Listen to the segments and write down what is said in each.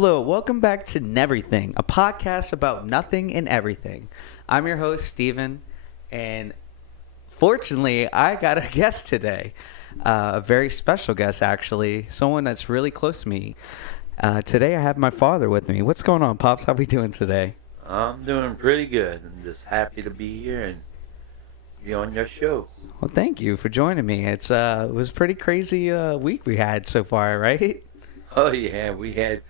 Hello, welcome back to Neverything, a podcast about nothing and everything. I'm your host, Steven, and fortunately, I got a guest today. A very special guest, actually, someone that's really close to me. Today, I have my father with me. What's going on, Pops? How we doing today? I'm doing pretty good. I'm just happy to be here and be on your show. Well, thank you for joining me. It was a pretty crazy week we had so far, right? Oh yeah, we had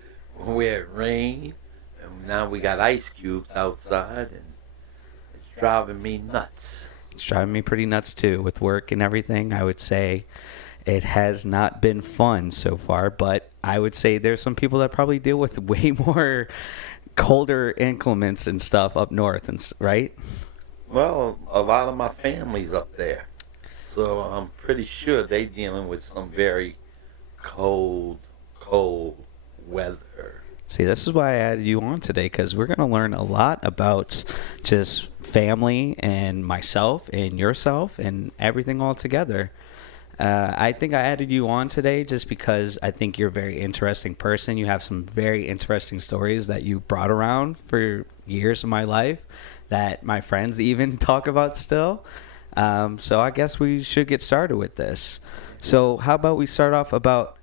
rain, and now we got ice cubes outside, and it's driving me nuts. It's driving me pretty nuts too with work and everything. I would say it has not been fun so far, but I would say there's some people that probably deal with way more colder inclements and stuff up north, right? Well, a lot of my family's up there, so I'm pretty sure they dealing with some very cold weather. See, this is why I added you on today, because we're going to learn a lot about just family and myself and yourself and everything all together. I think I added you on today just because I think you're a very interesting person. You have some very interesting stories that you brought around for years of my life that my friends even talk about still. So I guess we should get started with this. So how about we start off about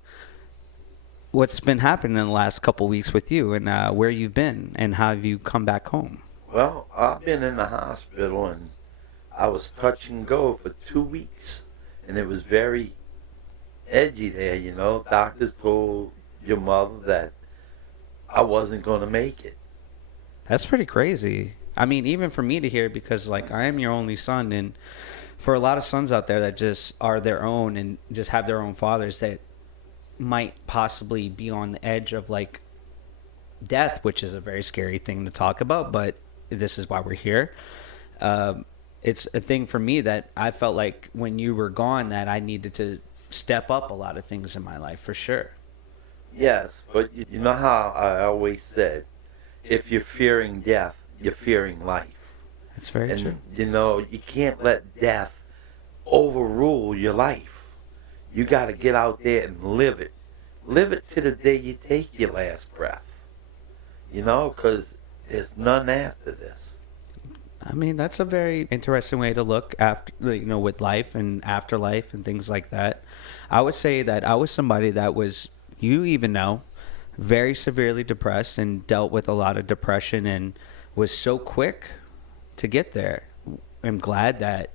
what's been happening in the last couple weeks with you and where you've been and how have you come back home? Well, I've been in the hospital and I was touch and go for 2 weeks. And it was very edgy there, you know. Doctors told your mother that I wasn't going to make it. That's pretty crazy. I mean, even for me to hear, because, like, I am your only son, and for a lot of sons out there that just are their own and just have their own fathers that might possibly be on the edge of, like, death, which is a very scary thing to talk about, but this is why we're here. It's a thing for me that I felt like when you were gone that I needed to step up a lot of things in my life, for sure. Yes, but you know how I always said, if you're fearing death, you're fearing life. That's very true. And, you know, you can't let death overrule your life. You got to get out there and live it. Live it to the day you take your last breath. You know, because there's none after this. I mean, that's a very interesting way to look after, with life and afterlife and things like that. I would say that I was somebody that was, you even know, very severely depressed and dealt with a lot of depression and was so quick to get there. I'm glad that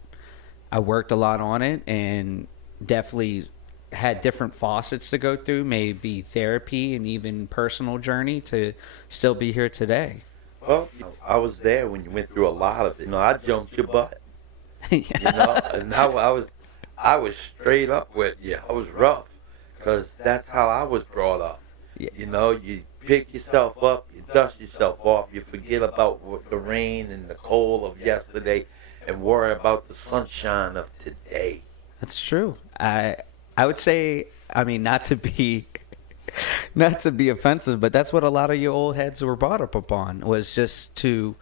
I worked a lot on it and definitely had different faucets to go through, maybe therapy and even personal journey to still be here today. Well, I was there when you went through a lot of it. You know, I jumped your butt. Yeah. You know, and I was straight up with you. I was rough, because that's how I was brought up. Yeah. You know, you pick yourself up, you dust yourself off, you forget about the rain and the cold of yesterday, and worry about the sunshine of today. That's true. I would say, I mean, not to be offensive, but that's what a lot of your old heads were brought up upon, was just to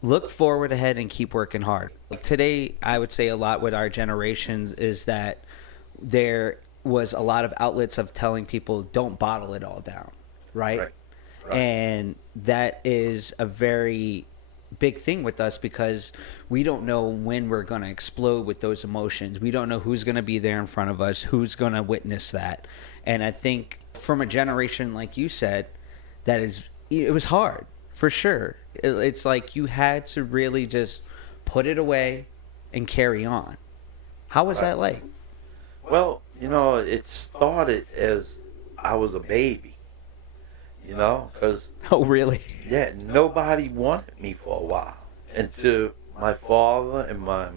look forward ahead and keep working hard. Like today, I would say a lot with our generations is that there was a lot of outlets of telling people don't bottle it all down, right? And that is a very big thing with us because we don't know when we're going to explode with those emotions. We don't know who's going to be there in front of us, who's going to witness that. And I think from a generation, like you said, it was hard, for sure. It's like you had to really just put it away and carry on. How was that like? Well, you know, it started as I was a baby, you know, because... Oh, really? Yeah, nobody wanted me for a while until my father and my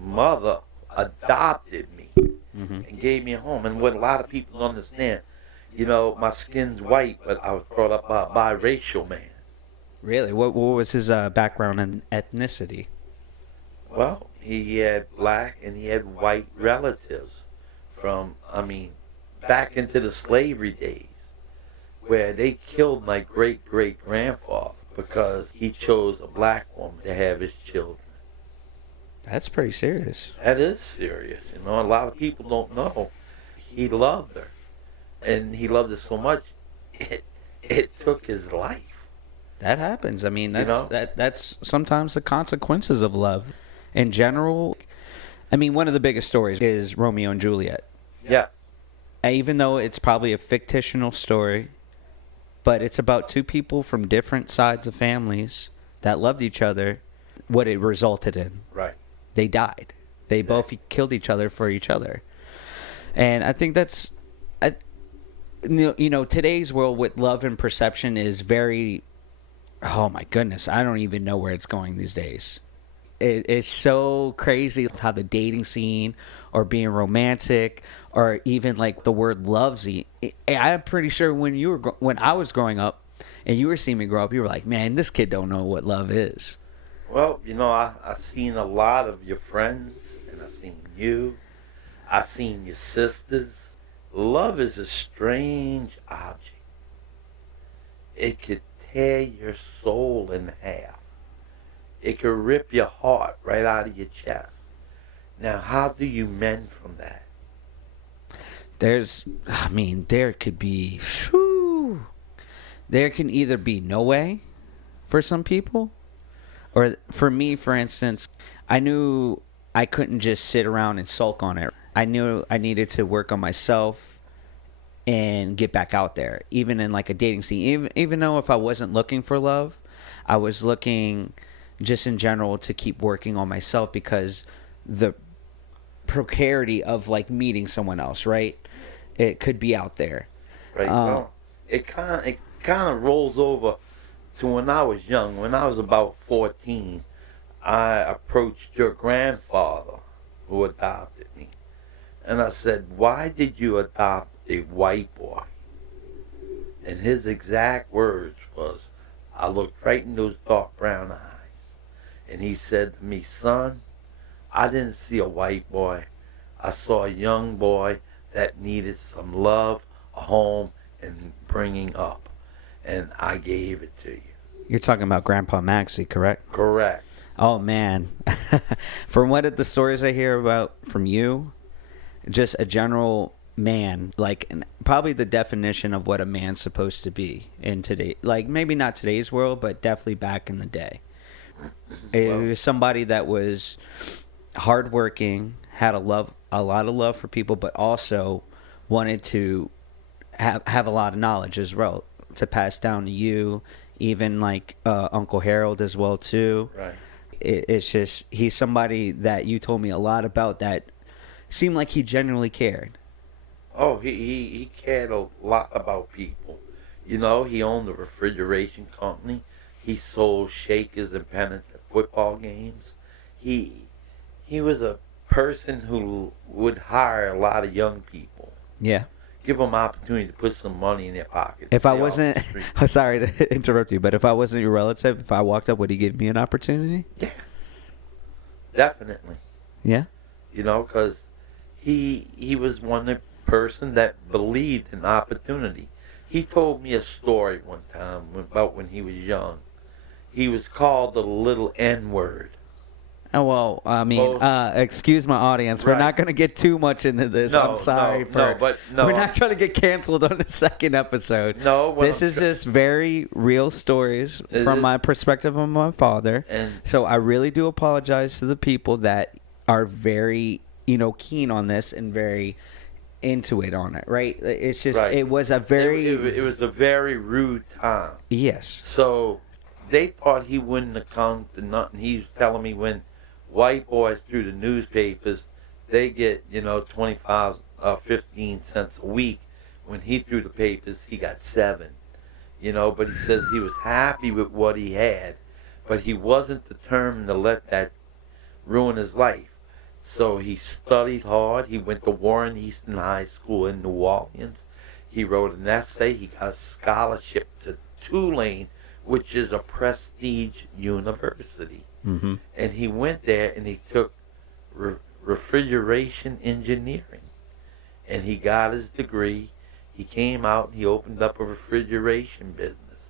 mother adopted me. And gave me a home. And what a lot of people don't understand, you know, my skin's white, but I was brought up by a biracial man. Really? What was his background and ethnicity? Well, he had black and he had white relatives from, back into the slavery days, where they killed my great-great-grandfather because he chose a black woman to have his children. That's pretty serious. That is serious. You know, a lot of people don't know. He loved her. And he loved her so much, it took his life. That happens. I mean, You that's know? that's sometimes the consequences of love. In general, I mean, one of the biggest stories is Romeo and Juliet. Yes. Even though it's probably a fictional story, but it's about two people from different sides of families that loved each other. What it resulted in, Right. they died. They both killed each other for each other. And I think that's, today's world with love and perception is very, oh my goodness, I don't even know where it's going these days. It's so crazy how the dating scene or being romantic or even like the word lovesy. I'm pretty sure when I was growing up and you were seeing me grow up, you were like, man, this kid don't know what love is. Well, I seen a lot of your friends, and I seen you. I seen your sisters. Love is a strange object. It could tear your soul in half. It could rip your heart right out of your chest. Now, how do you mend from that? There could be, there can either be no way for some people, or for me, for instance, I knew I couldn't just sit around and sulk on it. I knew I needed to work on myself and get back out there, even in like a dating scene. Even though if I wasn't looking for love, I was looking just in general to keep working on myself, because the precarity of like meeting someone else, right? It could be out there. Right. Well, it kind of rolls over to when I was young. When I was about 14, I approached your grandfather, who adopted me, and I said, "Why did you adopt a white boy?" And his exact words was, I looked right in those dark brown eyes, and he said to me, "Son, I didn't see a white boy. I saw a young boy that needed some love, a home, and bringing up. And I gave it to you." You're talking about Grandpa Maxie, correct? Correct. Oh, man. From what the stories I hear about from you, just a general man, like probably the definition of what a man's supposed to be in today. Like maybe not today's world, but definitely back in the day. It was somebody that was hardworking, had a lot of love for people, but also wanted to have a lot of knowledge as well to pass down to you, even like Uncle Harold as well too. Right. It's just he's somebody that you told me a lot about that seemed like he genuinely cared. Oh, he cared a lot about people. He owned a refrigeration company. He sold shakers and pennants at football games. He was a person who would hire a lot of young people. Yeah. Give them opportunity to put some money in their pockets. If I wasn't, sorry to interrupt you, but if I wasn't your relative, if I walked up, would he give me an opportunity? Yeah, definitely. Yeah. Because he was one person that believed in opportunity. He told me a story one time about when he was young. He was called the little N-word. Oh, well, I mean, excuse my audience. We're not going to get too much into this. I'm sorry. We're not trying to get canceled on the second episode. No. This is just very real stories from my perspective of my father. And so I really do apologize to the people that are very, keen on this and very into it on it, right? It's just, it was a very... It was a very rude time. Yes. So they thought he wouldn't have come to nothing. He was telling me when white boys through the newspapers, they get 25 15 cents a week. When he threw the papers, he got 7. But he says he was happy with what he had, but he wasn't determined to let that ruin his life. So he studied hard. He went to Warren Easton High School in New Orleans. He wrote an essay. He got a scholarship to Tulane, which is a prestige university. Mm-hmm. And he went there and he took refrigeration engineering. And he got his degree. He came out and he opened up a refrigeration business.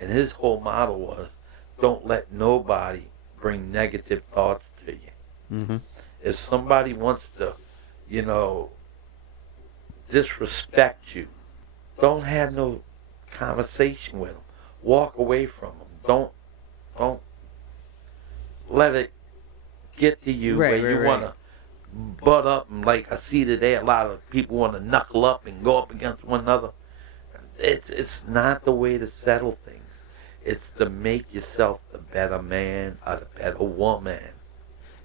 And his whole motto was, don't let nobody bring negative thoughts to you. Mm-hmm. If somebody wants to, disrespect you, don't have no conversation with them. Walk away from them. Don't let it get to you Right, where you right, want right. to butt up, and like I see today, a lot of people want to knuckle up and go up against one another. It's not the way to settle things. It's to make yourself the better man or the better woman.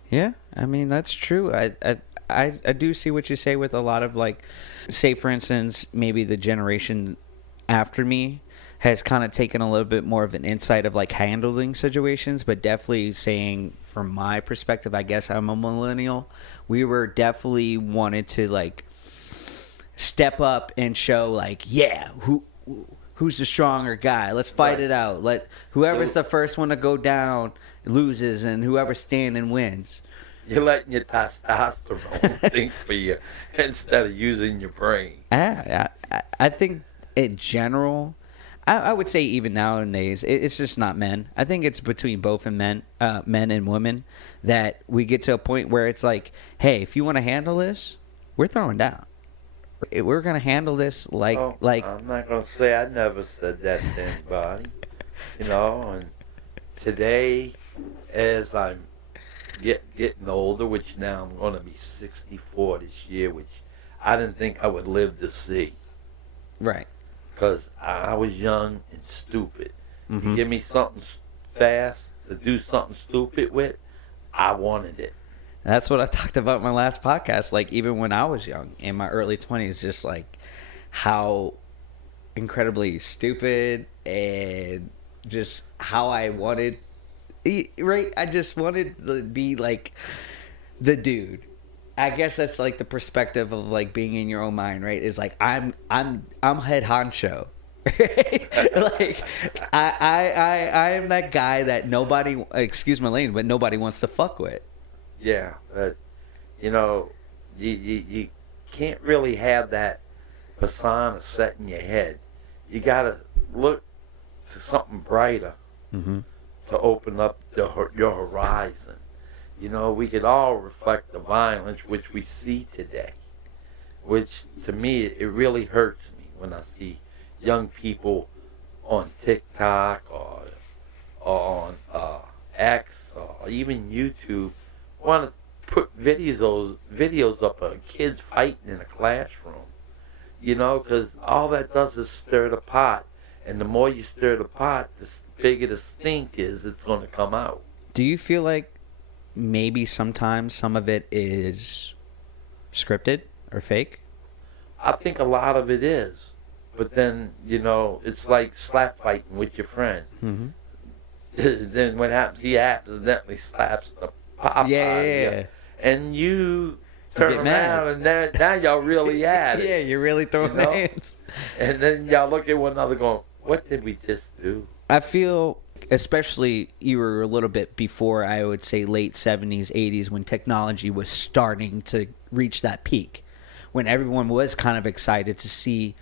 Yeah, I mean that's true. I do see what you say with a lot of like, say for instance, maybe the generation after me has kind of taken a little bit more of an insight of like handling situations, but definitely saying from my perspective, I guess I'm a millennial. We were definitely wanted to like step up and show like, yeah, who's the stronger guy? Let's fight Right. it out. Let whoever's the first one to go down loses, and whoever's standing wins. You're letting your testosterone think for you instead of using your brain. I think in general, I would say even nowadays, it's just not men. I think it's between both and men and women that we get to a point where it's like, hey, if you want to handle this, we're throwing down. We're gonna handle this like I'm not gonna say I never said that to anybody, And today, as I'm getting older, which now I'm gonna be 64 this year, which I didn't think I would live to see, right. because I was young and stupid. Mm-hmm. You give me something fast to do something stupid with, I wanted it. That's what I talked about in my last podcast. Like, even when I was young, in my early 20s, just like how incredibly stupid and just how I wanted, right? I just wanted to be like the dude. I guess that's like the perspective of like being in your own mind, right? Is like I'm head honcho. Like I am that guy that nobody, excuse my language, but nobody wants to fuck with. Yeah, but you can't really have that persona set in your head. You gotta look to something brighter Mm-hmm. to open up your horizon. We could all reflect the violence which we see today, which to me it really hurts me when I see young people on TikTok or on X or even YouTube want to put videos up of kids fighting in a classroom, because all that does is stir the pot, and the more you stir the pot, the bigger the stink is it's going to come out. Do you feel like maybe sometimes some of it is scripted or fake? I think a lot of it is, but then it's like slap fighting with your friend. Mm-hmm. Then what happens? He accidentally slaps the pop Yeah. out, and you turn get mad. around, and now y'all really at it. Yeah, you're really throwing hands. And then y'all look at one another going, what did we just do? I feel, especially you were a little bit before, I would say late 70s, 80s, when technology was starting to reach that peak, when everyone was kind of excited to see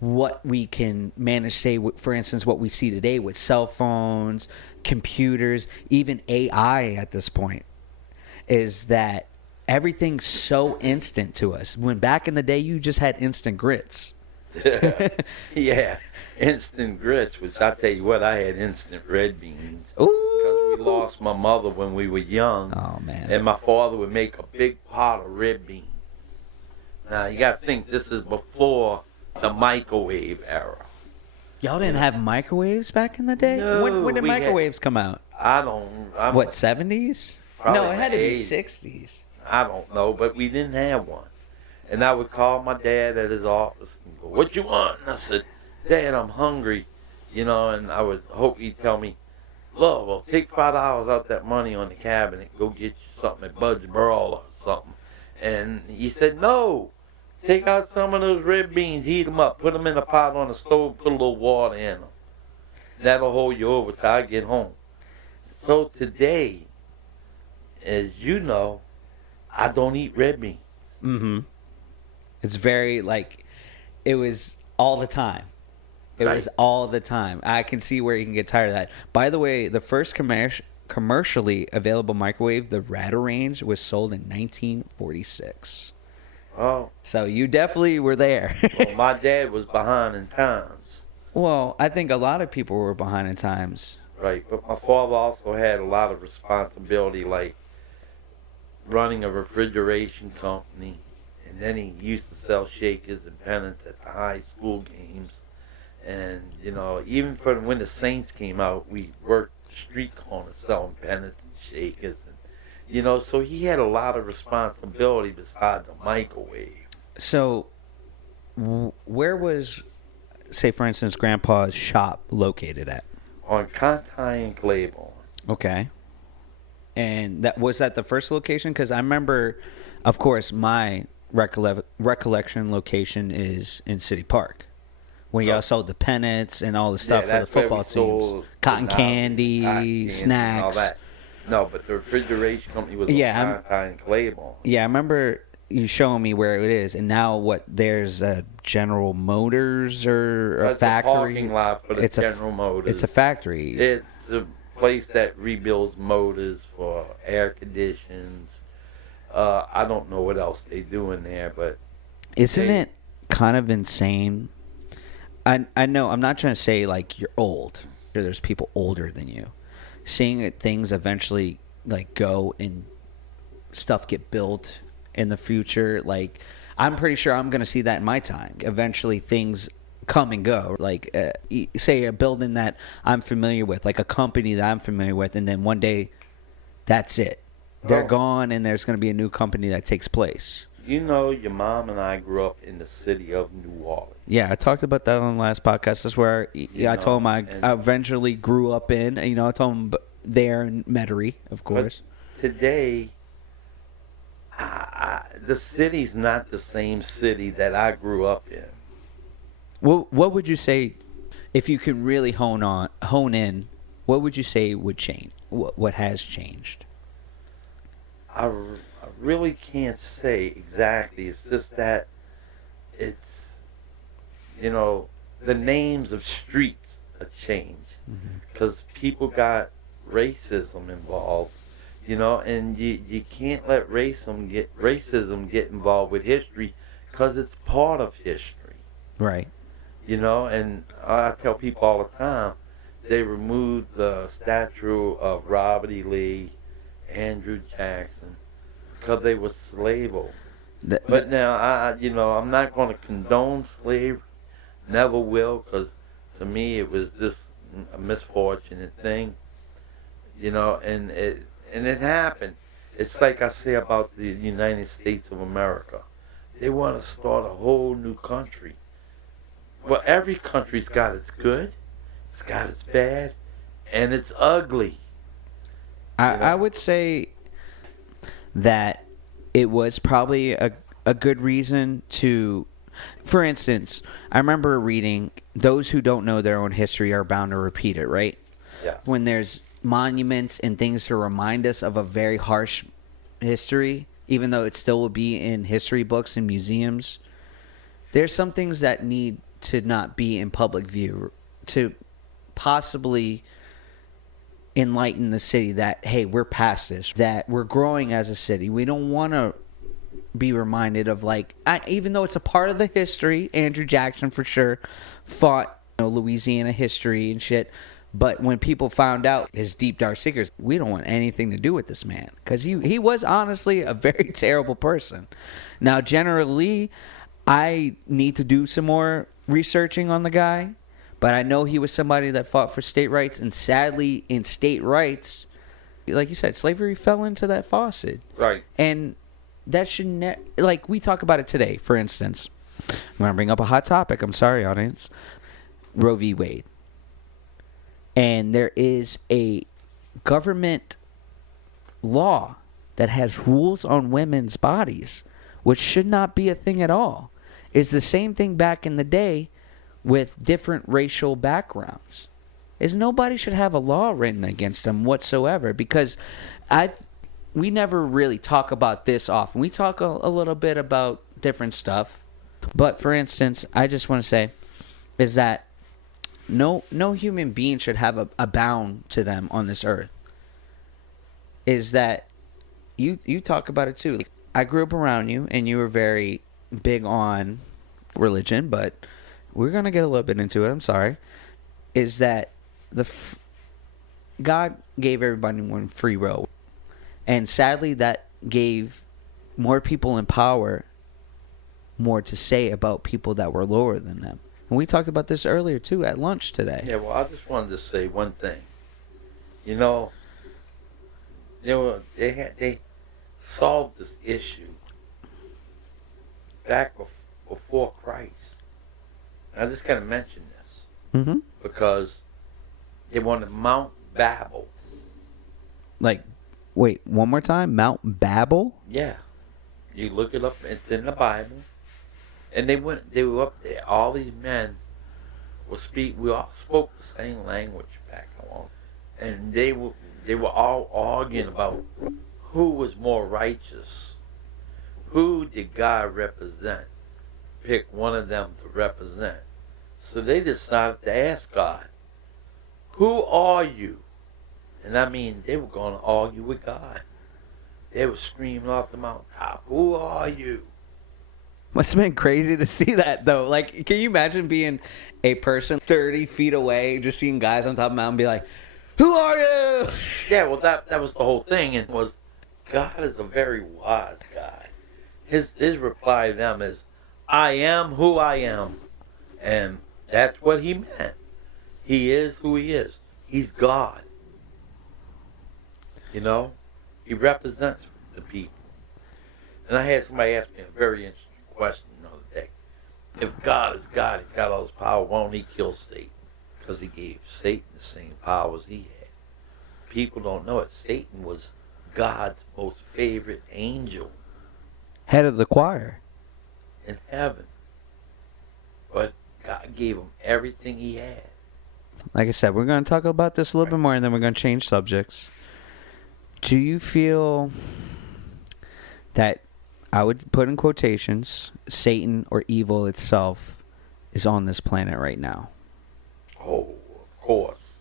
what we can manage, say, for instance, what we see today with cell phones, computers, even AI at this point, is that everything's so instant to us. When back in the day, you just had instant grits. Yeah, instant grits, which I tell you what, I had instant red beans. Ooh. Because we lost my mother when we were young. Oh, man. And my father would make a big pot of red beans. Now, you got to think, this is before the microwave era. Y'all didn't have microwaves back in the day? No, when did we had- microwaves come out? What, 70s? Probably No, it had to be 80s. 60s. I don't know, but we didn't have one. And I would call my dad at his office and go, what you want? And I said, Dad, I'm hungry. And I would hope he'd tell me, look, well, take $5 out that money on the cabinet, go get you something at Bud's Brawl or something. And he said, no, take out some of those red beans, heat them up, put them in a pot on the stove, put a little water in them. That'll hold you over till I get home. So today, as you know, I don't eat red beans. Mm-hmm. It's very, like, it was all the time. It was all the time. I can see where you can get tired of that. By the way, the first commercially available microwave, the Rattle Range, was sold in 1946. Oh. So you definitely were there. Well, my dad was behind in times. Well, I think a lot of people were behind in times. Right, but my father also had a lot of responsibility, like running a refrigeration company, and then he used to sell shakers and pennants at the high school games. And even for when the Saints came out, we worked the street corner selling pennants and shakers, and so he had a lot of responsibility besides a microwave. So, where was, say, for instance, Grandpa's shop located at? On Conti and Claiborne. Okay. And that the first location? Because I remember, of course, my recollection location is in City Park, when y'all sold the pennants and all the stuff for the football teams, cotton candy, snacks, and all that. No, but the refrigeration company was on Conti and Claiborne. Yeah, I remember you showing me where it is, and now there's a General Motors or a factory. It's a parking lot for the General Motors. It's a factory. It's a place that rebuilds motors for air conditions. I don't know what else they do in there, but isn't it kind of insane? I know I'm not trying to say like you're old. There's people older than you. Seeing things eventually like go and stuff get built in the future, like I'm pretty sure I'm gonna see that in my time. Eventually, things come and go. Like say a building that I'm familiar with, like a company that I'm familiar with, and then one day, that's it. They're gone, and there's gonna be a new company that takes place. Your mom and I grew up in the city of New Orleans. Yeah, I talked about that on the last podcast. That's where I told him I eventually grew up in. I told him there in Metairie, of course. But today, the city's not the same city that I grew up in. Well, what would you say, if you could really hone in, what would you say would change? What has changed? I really can't say exactly. It's just that it's, the names of streets have changed because people got racism involved, and you can't let racism get involved with history because it's part of history. Right. And I tell people all the time, they removed the statue of Robert E. Lee, Andrew Jackson, because they were slave owners. But now, I'm not going to condone slavery. Never will, because to me it was just a misfortunate thing. And it happened. It's like I say about the United States of America. They want to start a whole new country. Well, every country's got its good, it's got its bad, and it's ugly. I would say that it was probably a good reason to, for instance, I remember reading, those who don't know their own history are bound to repeat it, right? Yeah. When there's monuments and things to remind us of a very harsh history, even though it still will be in history books and museums, there's some things that need to not be in public view to possibly enlighten the city that, hey, we're past this, that we're growing as a city. We don't want to be reminded of, even though it's a part of the history, Andrew Jackson for sure fought Louisiana history and shit, but when people found out his deep dark secrets, we don't want anything to do with this man, because he was honestly a very terrible person. Now, generally, I need to do some more researching on the guy, but I know he was somebody that fought for state rights, and sadly, in state rights, like you said, slavery fell into that faucet. Right. And that should like we talk about it today, for instance. I'm going to bring up a hot topic. I'm sorry, audience. Roe v. Wade. And there is a government law that has rules on women's bodies, which should not be a thing at all. It's the same thing back in the day with different racial backgrounds. Is nobody should have a law written against them whatsoever, because we never really talk about this often. We talk a little bit about different stuff. But for instance, I just want to say is that no human being should have a bound to them on this earth. Is that you talk about it too. I grew up around you, and you were very big on religion, but we're gonna get a little bit into it. I'm sorry. Is that God gave everybody one free will, and sadly, that gave more people in power more to say about people that were lower than them. And we talked about this earlier too at lunch today. Yeah, well, I just wanted to say one thing. You know, they solved this issue back before Christ. And I just gotta mention this Mm-hmm. because they wanted Mount Babel. Like, wait, one more time? Mount Babel? Yeah, you look it up. It's in the Bible. And they were up there. All these men we all spoke the same language back along. And they were all arguing about who was more righteous. Who did God represent? Pick one of them to represent. So they decided to ask God, who are you? And I mean, they were going to argue with God. They were screaming off the mountaintop, who are you? Must have been crazy to see that, though. Like, can you imagine being a person 30 feet away, just seeing guys on top of the mountain and be like, who are you? Yeah, well, that was the whole thing. And was God is a very wise guy. His reply to them is, I am who I am. And that's what he meant. He is who he is. He's God. You know? He represents the people. And I had somebody ask me a very interesting question the other day. If God is God, he's got all this power, why don't he kill Satan? Because he gave Satan the same power as he had. People don't know it. Satan was God's most favorite angel Head of the choir. in heaven. But God gave him everything he had. Like I said, we're going to talk about this a little bit more, and then we're going to change subjects. Do you feel that, I would put in quotations, Satan or evil itself is on this planet right now? Oh, of course.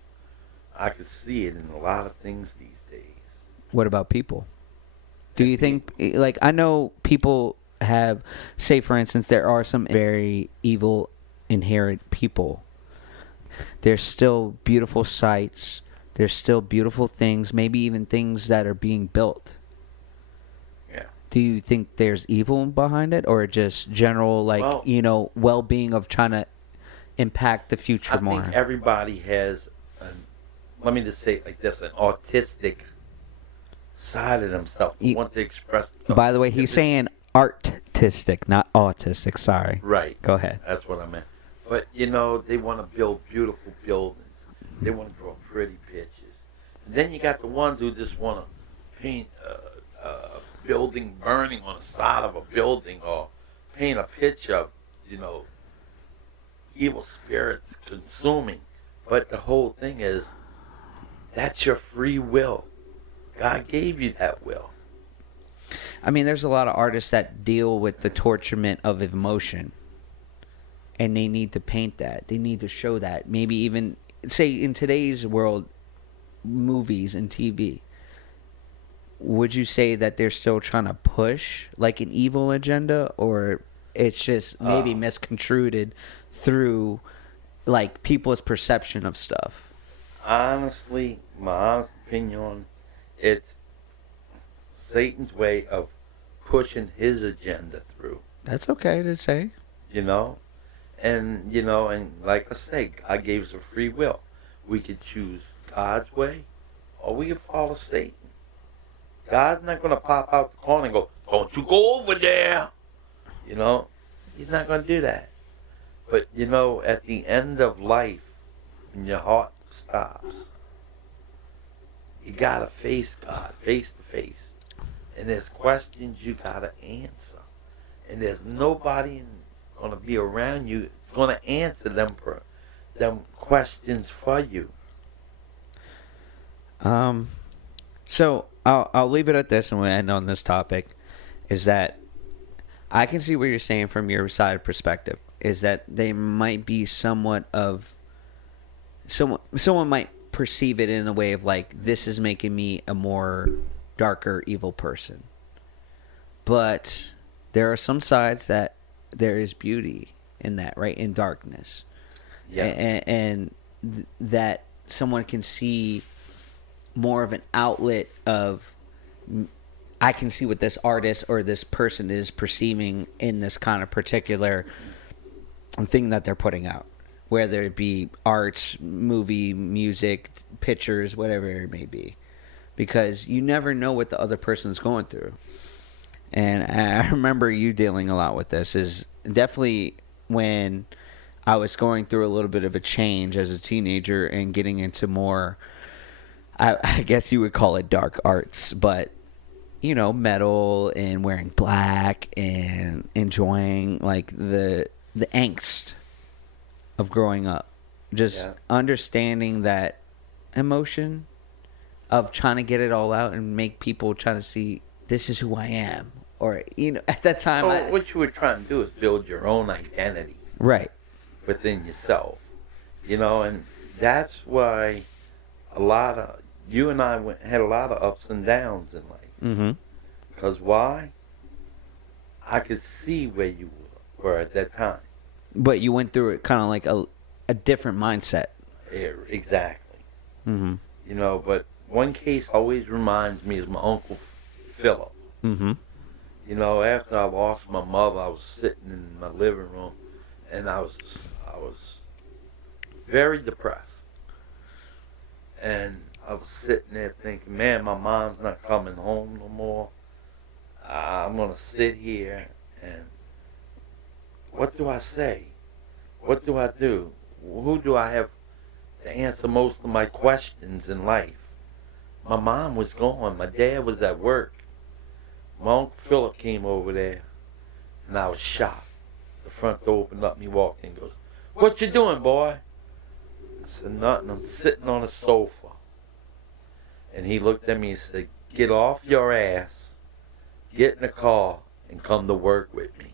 I could see it in a lot of things these days. What about people? Do you think, like, I know people have, say for instance, there are some very evil, inherent people. There's still beautiful sights. There's still beautiful things, maybe even things that are being built. Yeah. Do you think there's evil behind it, or just general, like, well, well-being of trying to impact the future more? I think everybody has, let me just say it like this, an autistic side of themselves. They want to express themselves. By the way, he's saying artistic, not autistic. Sorry. Right. Go ahead. That's what I meant. But, you know, they want to build beautiful buildings. They want to draw pretty pictures. And then you got the ones who just want to paint a building burning on the side of a building, or paint a picture of, you know, evil spirits consuming. But the whole thing is, that's your free will. God gave you that will. I mean, there's a lot of artists that deal with the torturement of emotion. And they need to paint that. They need to show that. Maybe even, say, in today's world, movies and TV, would you say that they're still trying to push, like, an evil agenda? Or it's just maybe misconstrued through, like, people's perception of stuff? Honestly, my honest opinion, it's Satan's way of pushing his agenda through. That's okay to say. You know? And, you know, and like I say, God gave us a free will. We could choose God's way, or we could follow Satan. God's not going to pop out the corner and go, don't you go over there. You know? He's not going to do that. But, you know, at the end of life, when your heart stops, you got to face God face to face. And there's questions you got to answer. And there's nobody going to be around you that's going to answer them questions for you. So I'll leave it at this, and we'll end on this topic. Is that I can see what you're saying from your side perspective. Is that they might be somewhat of someone might perceive it in a way of, like, this is making me a more darker, evil person. But there are some sides that there is beauty in that, right? In darkness. Yeah. And that someone can see more of an outlet of, I can see what this artist or this person is perceiving in this kind of particular thing that they're putting out, whether it be art, movie, music, pictures, whatever it may be, because you never know what the other person's going through. And I remember you dealing a lot with this. Is definitely when I was going through a little bit of a change as a teenager and getting into more, I guess you would call it dark arts, but metal and wearing black and enjoying like the angst of growing up, just understanding that emotion of trying to get it all out and make people try to see this is who I am, or at that time. What you were trying to do is build your own identity, right, within yourself, and that's why you and I had a lot of ups and downs in life. Mm-hmm. Because why? I could see where you were at that time. But you went through it kind of like a different mindset. Yeah, exactly. Mm-hmm. But one case always reminds me is my Uncle Philip. Mm-hmm. After I lost my mother, I was sitting in my living room, and I was very depressed. And I was sitting there thinking, man, my mom's not coming home no more. I'm going to sit here, and what do I say? What do I do? Who do I have to answer most of my questions in life? My mom was gone. My dad was at work. My Uncle Philip came over there, and I was shocked. The front door opened up, and he walked in and goes, "What you doing, boy?" I said, "Nothing. I'm sitting on a sofa." And he looked at me and said, "Get off your ass, get in the car, and come to work with me."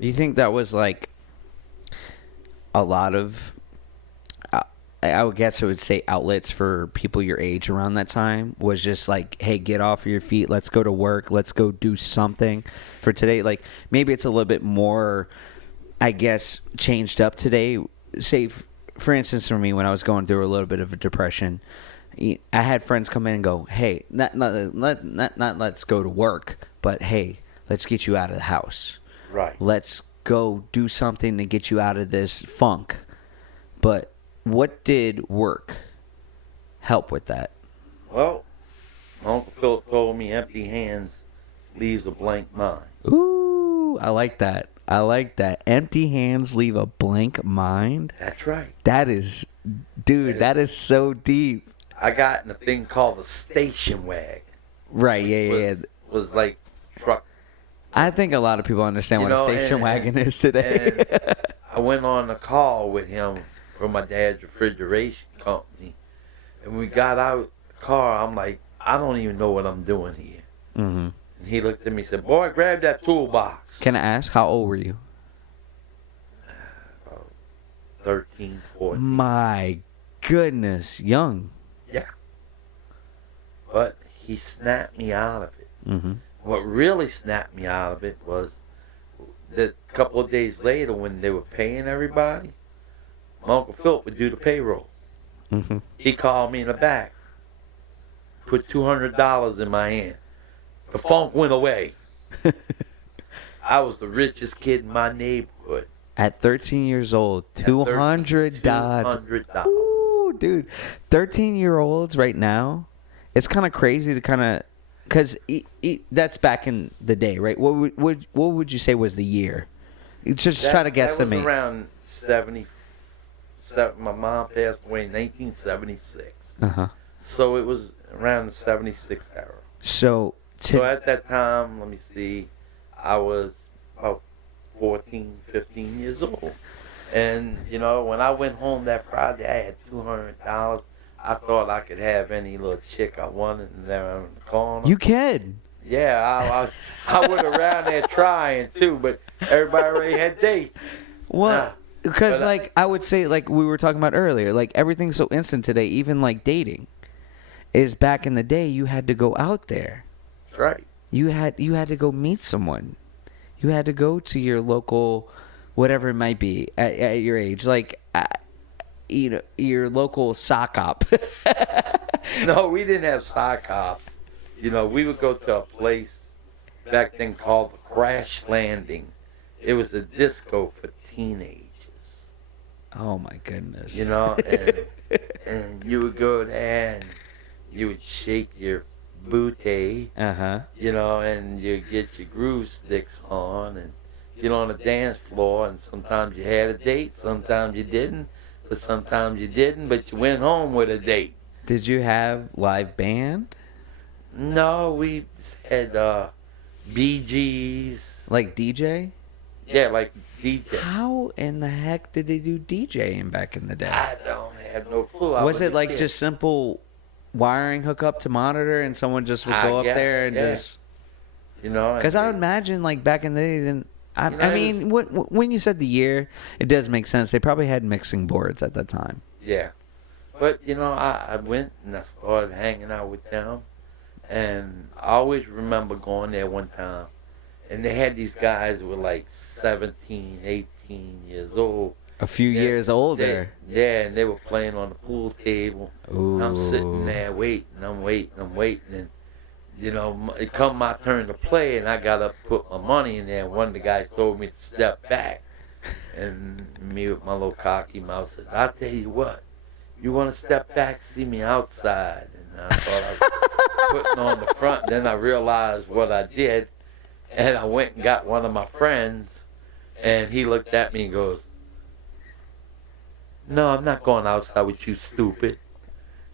Do you think that was like a lot of, I would guess I would say, outlets for people your age around that time? Was just like, hey, get off your feet, let's go to work, let's go do something for today. Like maybe it's a little bit more, I guess, changed up today. Say, for instance, for me, when I was going through a little bit of a depression, I had friends come in and go, hey, not let's go to work, but hey, let's get you out of the house. Right. Let's go do something to get you out of this funk. But what did work help with that? Well, my Uncle Philip told me empty hands leaves a blank mind. Ooh, I like that. I like that. Empty hands leave a blank mind. That's right. That is, dude, that is so deep. I got in a thing called the station wagon. Right, yeah. Was like truck. I think a lot of people understand what a station wagon is today. And I went on a call with him from my dad's refrigeration company. And we got out the car. I'm like, I don't even know what I'm doing here. Mm-hmm. And he looked at me and said, "Boy, grab that toolbox." Can I ask, how old were you? 13, 14. My goodness, young. Yeah. But he snapped me out of it. Mm-hmm. What really snapped me out of it was that a couple of days later when they were paying everybody, my Uncle Philip would do the payroll. Mm-hmm. He called me in the back, put $200 in my hand. The funk went away. I was the richest kid in my neighborhood. At 13 years old, $200. $200. Ooh, dude. 13-year-olds right now, it's kind of crazy to kind of, because that's back in the day, right? What would you say was the year? Just try to guesstimate. That was around 77. My mom passed away in 1976. Uh-huh. So it was around the 76 era. So at that time, let me see, I was about 14, 15 years old. And, when I went home that Friday, I had $200. I thought I could have any little chick I wanted in there in the corner. You can. Yeah, I was around there trying too, but everybody already had dates. Well, because I would say, like we were talking about earlier, like everything's so instant today, even like dating. Is back in the day, you had to go out there. That's right. You had to go meet someone. You had to go to your local whatever it might be at your age, like your local sock op. No, we didn't have sock hops. We would go to a place back then called the Crash Landing. It was a disco for teenagers. Oh my goodness. And you would go there and you would shake your booty, Uh-huh. And you get your groove sticks on and get on the dance floor. And sometimes you had a date, sometimes you didn't, but sometimes you didn't, but you went home with a date. Did you have live band? No, we just had Bee Gees. Like DJ? Yeah, like DJ. How in the heck did they do DJing back in the day? I don't have no clue. Was it like just simple wiring hookup to monitor and someone just would go up there and just... Because I would imagine like back in the day, I mean, when you said the year, it does make sense. They probably had mixing boards at that time. Yeah. But, I went and I started hanging out with them. And I always remember going there one time. And they had these guys who were like 17, 18 years old. A few years older. And they were playing on the pool table. Ooh. And I'm sitting there waiting. I'm waiting. And, it come my turn to play, and I got up, put my money in there. And one of the guys told me to step back. And me with my little cocky mouth said, I'll tell you what. You want to step back, see me outside. And I thought I was putting on the front. Then I realized what I did. And I went and got one of my friends. And he looked at me and goes, no, I'm not going outside with you, stupid.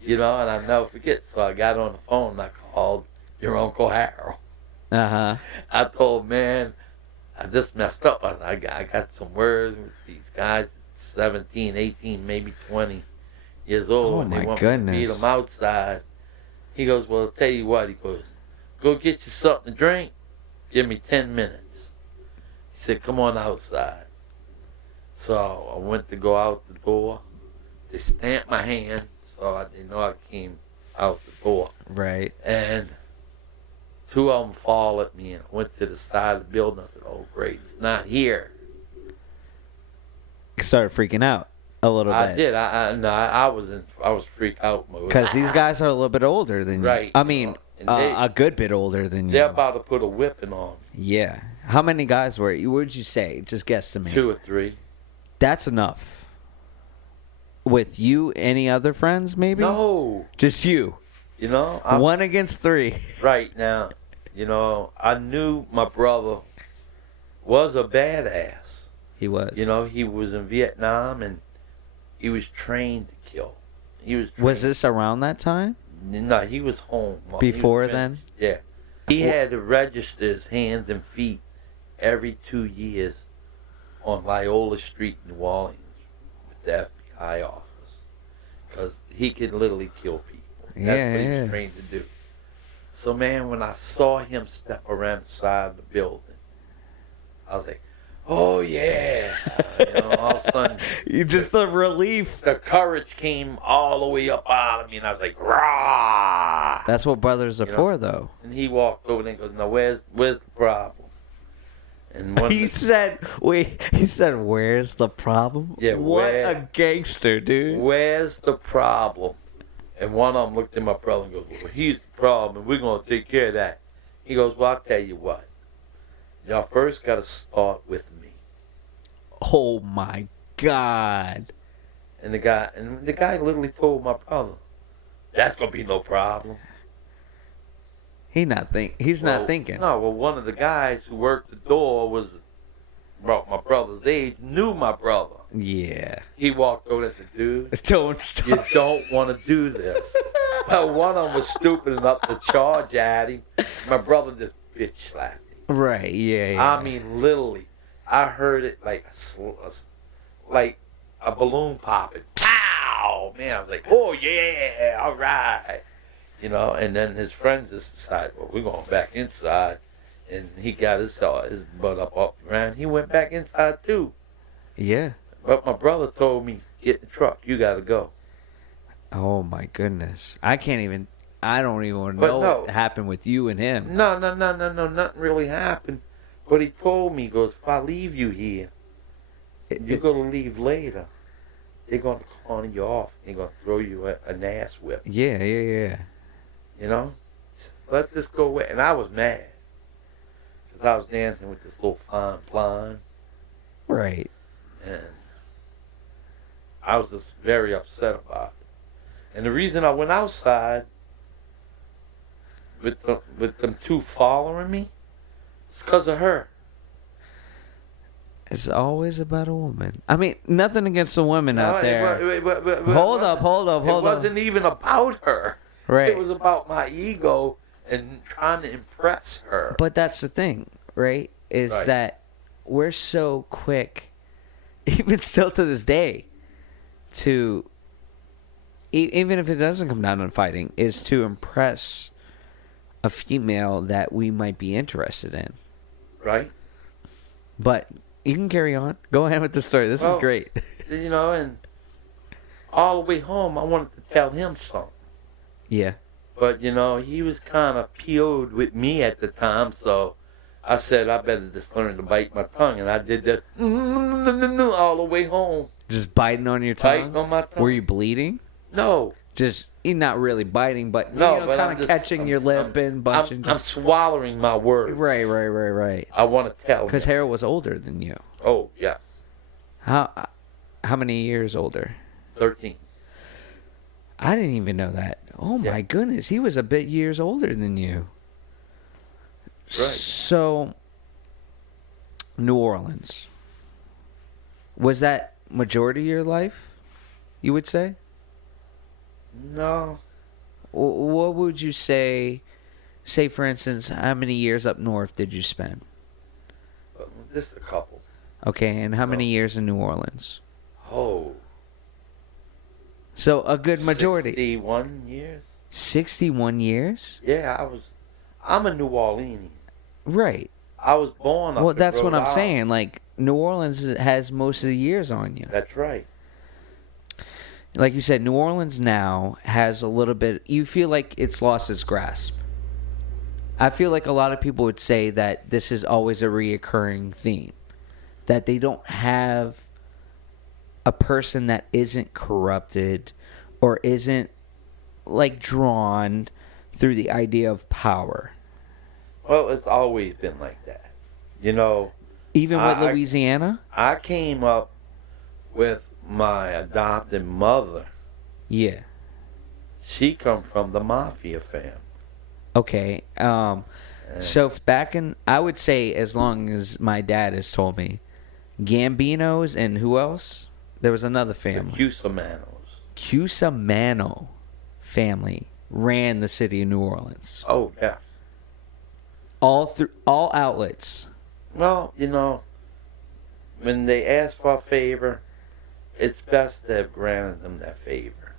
And I'll never forget. So I got on the phone and I called your Uncle Harold. Uh-huh. I told, man, I just messed up. I got some words with these guys, 17, 18, maybe 20 years old. Oh, and my they want goodness. me to meet them outside. He goes, well, I'll tell you what. He goes, go get you something to drink. Give me 10 minutes. He said, come on outside. So I went to go out the door. They stamped my hand, so they know I came out the door. Right. And two of them followed me, and I went to the side of the building. I said, oh, great, it's not here. Started freaking out a little bit. I did. I was freak out mode. Because these guys are a little bit older than you. Right. I mean, a good bit older than you. They're about to put a whipping on me. Yeah. How many guys were you? What would you say? Just guess to me. 2 or 3. That's enough. With you, any other friends, maybe? No. Just you. 1 against 3. Right now, I knew my brother was a badass. He was. He was in Vietnam and he was trained to kill. Was this around that time? No, he was home. Before then? Yeah. He had to register his hands and feet every 2 years on Loyola Street in New Orleans with the FBI office. Because he could literally kill people. That's what he was trained to do. So, man, when I saw him step around the side of the building, I was like, oh, yeah. All of a sudden. You just a relief. The courage came all the way up out of me, and I was like, rah. That's what brothers are for, though. And he walked over there and goes, now, where's the problem? And He said, where's the problem? Yeah, what a gangster, dude. Where's the problem? And one of them looked at my brother and goes, well, he's the problem, and we're going to take care of that. He goes, well, I'll tell you what. Y'all first got to start with me. Oh, my God. And the guy literally told my brother, that's going to be no problem. He's not thinking. No, well, one of the guys who worked the door was about my brother's age, knew my brother. Yeah. He walked over and said, dude, don't stop. You don't want to do this. Well, one of them was stupid enough to charge at him. My brother just bitch slapped him. Right, yeah. I mean, literally, I heard it like a balloon popping. Pow! Man, I was like, oh, yeah, all right. And then his friends just decided, well, we're going back inside. And he got his butt up around. He went back inside, too. Yeah. But my brother told me, get in the truck. You got to go. Oh, my goodness. I don't even know what happened with you and him. No. Nothing really happened. But he told me, he goes, if I leave you here, You're going to leave later. They're going to corner you off. They're going to throw you an ass whip. Yeah. You know? Just let this go away. And I was mad. Because I was dancing with this little fine blonde. Right. And I was just very upset about it. And the reason I went outside with them two following me is because of her. It's always about a woman. I mean, nothing against the women out there. Hold up. It wasn't even about her. Right. It was about my ego and trying to impress her. But that's the thing, right? Is Right. that we're so quick, even still to this day, to, even if it doesn't come down to fighting, is to impress a female that we might be interested in. Right? But you can carry on. Go ahead with the story. This is great. You know, and all the way home, I wanted to tell him something. Yeah. But, you know, he was kind of PO'd with me at the time, so I said I better just learn to bite my tongue. And I did that all the way home. Just biting on your tongue? Biting on my tongue. Were you bleeding? No. Just, not really biting, but, No, you know, but kind of catching your lip and bunching. I'm swallowing my words. Right. I want to tell him. Because Harold was older than you. Oh, yes. How many years older? 13. I didn't even know that. Oh my goodness, he was a bit years older than you. Right. So, New Orleans. Was that majority of your life, you would say? No. What would you say, for instance, how many years up north did you spend? Just a couple. Okay, and how many years in New Orleans? Oh. So a good majority. 61 years. 61 years? Yeah, I'm a New Orleanian. Right. I was born up Well, in that's what Rhode I'm Island. saying. Like, New Orleans has most of the years on you. That's right. Like you said, New Orleans now has a little bit... You feel like it's lost its grasp. I feel like a lot of people would say that this is always a reoccurring theme. That they don't have a person that isn't corrupted or isn't, like, drawn through the idea of power. Well, it's always been like that. You know... Even with Louisiana? I came up with my adopted mother. Yeah. She come from the mafia family. Okay. So back in, I would say, as long as my dad has told me, Gambinos and who else? There was another family. The Cusamanos. Cusamano family ran the city of New Orleans. Oh, yeah. All outlets. Well, you know, when they ask for a favor, it's best to have granted them that favor.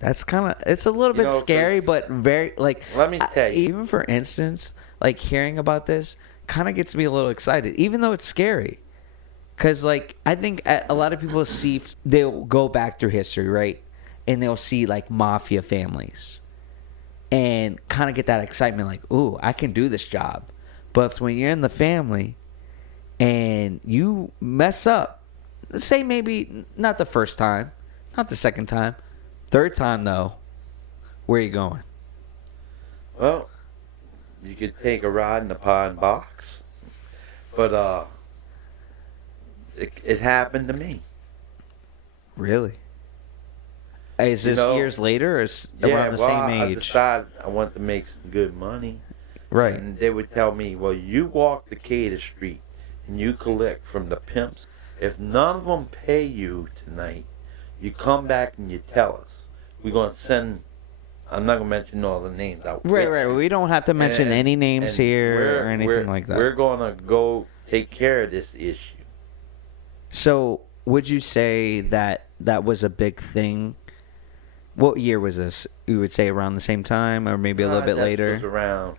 That's kind of, it's a little bit scary, but very, like, let me tell you. Even for instance, like, hearing about this kind of gets me a little excited, even though it's scary. Because, like, I think a lot of people they'll go back through history, right? And they'll see, like, mafia families. And kind of get that excitement, like, ooh, I can do this job. But when you're in the family and you mess up, say maybe not the first time, not the second time, third time, though, where are you going? Well, you could take a ride in the pine box. But, it happened to me. Really? Is this years later or is around the same age? I decided I wanted to make some good money. Right. And they would tell me, well, you walk the Cater Street and you collect from the pimps. If none of them pay you tonight, you come back and you tell us. We're going to send... I'm not going to mention all the names. Right. We don't have to mention any names here or anything like that. We're going to go take care of this issue. So, would you say that was a big thing? What year was this? You would say around the same time or maybe a little bit later? It was around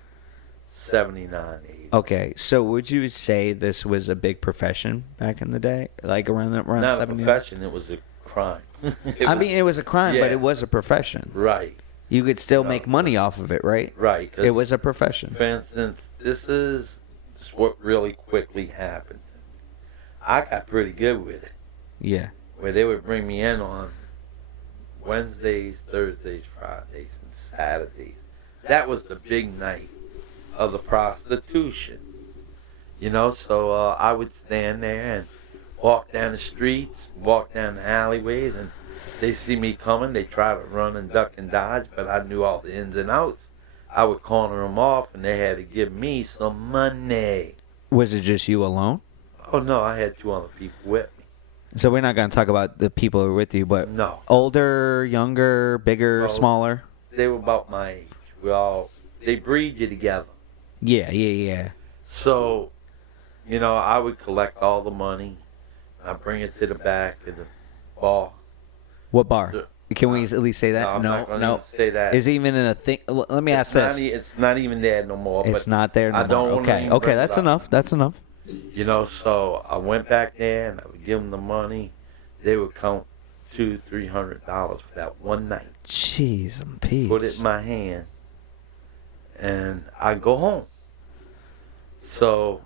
79, 80. Okay, so would you say this was a big profession back in the day? Like around Not 79? a profession, it was a crime. It was a crime, but it was a profession. Right. You could still make money off of it, right? Right. It was a profession. For instance, this is what really quickly happened to me. I got pretty good with it. Yeah. Where they would bring me in on Wednesdays, Thursdays, Fridays, and Saturdays. That was the big night of the prostitution. You know, so I would stand there and walk down the streets, walk down the alleyways, and they see me coming. They try to run and duck and dodge, but I knew all the ins and outs. I would corner them off, and they had to give me some money. Was it just you alone? Oh, no, I had 2 other people with me. So we're not going to talk about the people who were with you, but No. older, younger, bigger, No. smaller? They were about my age. They breed you together. Yeah. So, you know, I would collect all the money. I bring it to the back of the bar. What bar? Can we at least say that? No, I'm not going to say that. Is it even in a thing? Let me ask this. It's not even there no more. It's not there no I don't more. wanna Okay, even bring that's it up. enough. That's enough. You know, so I went back there and I would give them the money. They would count $200-$300 for that one night. Jeez, I'm peace. Put it in my hand, and I'd go home. So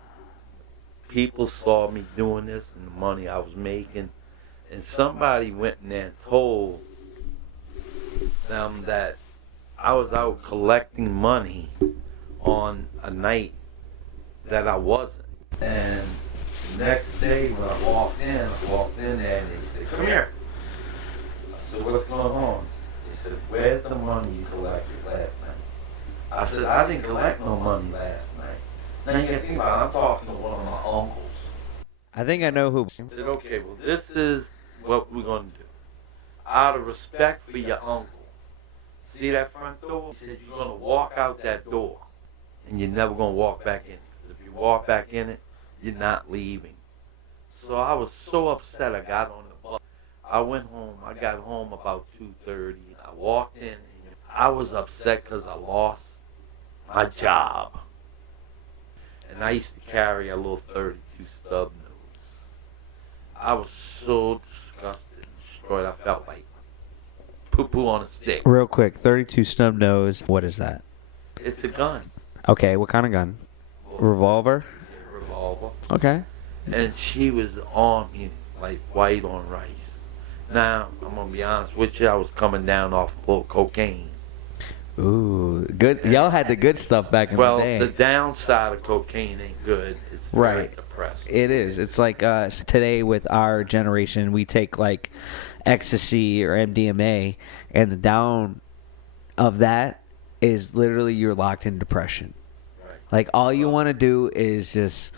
people saw me doing this and the money I was making, and somebody went in there and told them that I was out collecting money on a night that I wasn't. And the next day when I walked in there and they said, "Come here." I said, "What's going on?" They said, "Where's the money you collected last night?" I said, "I didn't collect no money last night." Now you gotta think about it, I'm talking to one of my uncles. I think I know who. I said, "Okay, well this is what we're gonna do. Out of respect for your uncle, see that front door?" He said, "You're gonna walk out that door and you're never gonna walk back in it. 'Cause if you walk back in it, you're not leaving." So I was so upset. I got on the bus. I went home. I got home about 2:30. I walked in and I was upset because I lost my job. And I used to carry a little 32 stub nose. I was so disgusted and destroyed. I felt like poo-poo on a stick. Real quick, 32 snub nose. What is that? It's a gun. Okay, what kind of gun? Revolver? Revolver. Okay. And she was on me like white on rice. Now, I'm going to be honest with you, I was coming down off a little cocaine. Ooh, good. Y'all had the good stuff back in the day. Well, the downside of cocaine ain't good. It's very depressing. It is. It's like today with our generation, we take like ecstasy or MDMA, and the down of that is literally you're locked in depression. Right. Like all you want to do is just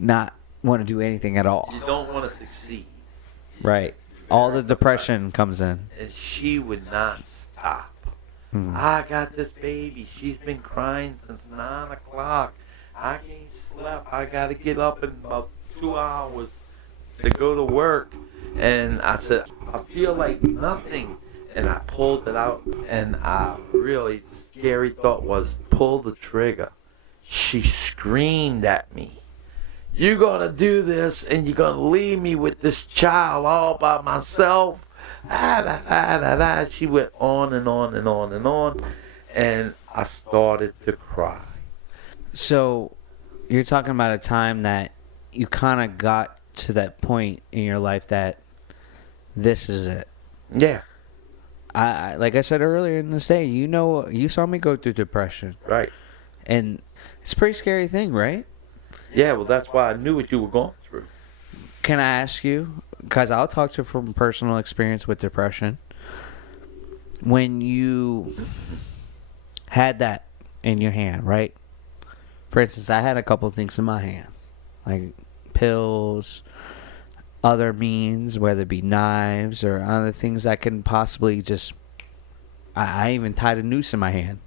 not want to do anything at all. You don't want to succeed. Right. All the depression comes in. And she would not stop. Hmm. I got this baby. She's been crying since 9 o'clock. I can't sleep. I got to get up in about 2 hours to go to work. And I said, I feel like nothing. And I pulled it out. And I really, scary thought was, pull the trigger. She screamed at me. "You're going to do this and you're going to leave me with this child all by myself." She went on and on and on and on. And I started to cry. So you're talking about a time that you kind of got to that point in your life that this is it. Yeah. I like I said earlier in this day, you saw me go through depression. Right. And it's a pretty scary thing, right? Yeah, well, that's why I knew what you were going through. Can I ask you, because I'll talk to you from personal experience with depression, when you had that in your hand, right? For instance, I had a couple of things in my hand, like pills, other means, whether it be knives or other things that can possibly just... I even tied a noose in my hand.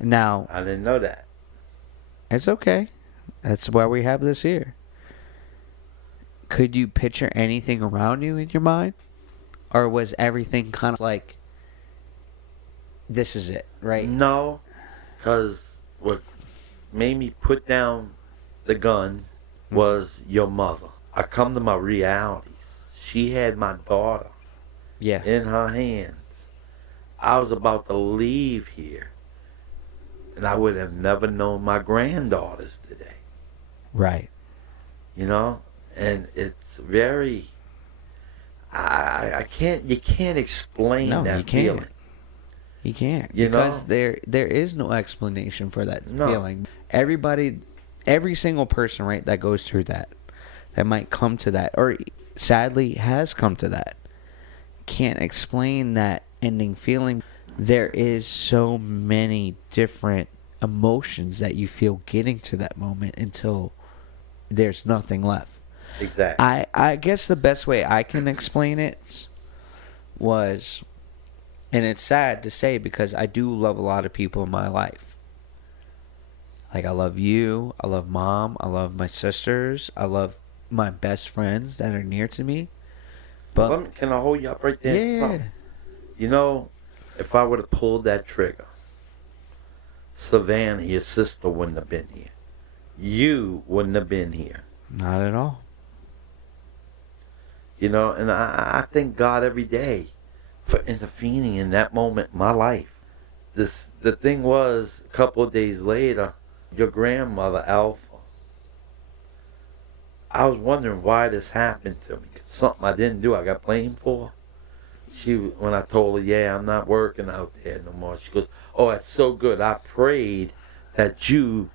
Now, I didn't know that. it's okay. That's why we have this here. Could you picture anything around you in your mind? Or was everything kind of like, this is it, right? No, because what made me put down the gun was your mother. I come to my realities. She had my daughter Yeah. in her hands. I was about to leave here. And I would have never known my granddaughters today. Right. You know? and it's very. I can't. You can't explain No, that you can't. feeling. You can't, You because know? there is no explanation for that No. feeling. Everybody, every single person, right, that goes through that might come to that, or sadly has come to that, can't explain that ending feeling. There is so many different emotions that you feel getting to that moment until there's nothing left. Exactly. I guess the best way I can explain it was, and it's sad to say because I do love a lot of people in my life. Like, I love you, I love Mom, I love my sisters, I love my best friends that are near to me. But Can I hold you up right there? yeah, You know, if I would have pulled that trigger, Savannah, your sister, wouldn't have been here. You wouldn't have been here. not at all. You know, and I thank God every day for intervening in that moment in my life. The thing was, a couple of days later, your grandmother, Alpha, I was wondering why this happened to me. Something I didn't do, I got blamed for. When I told her, yeah, I'm not working out there no more, she goes, oh, that's so good. I prayed that you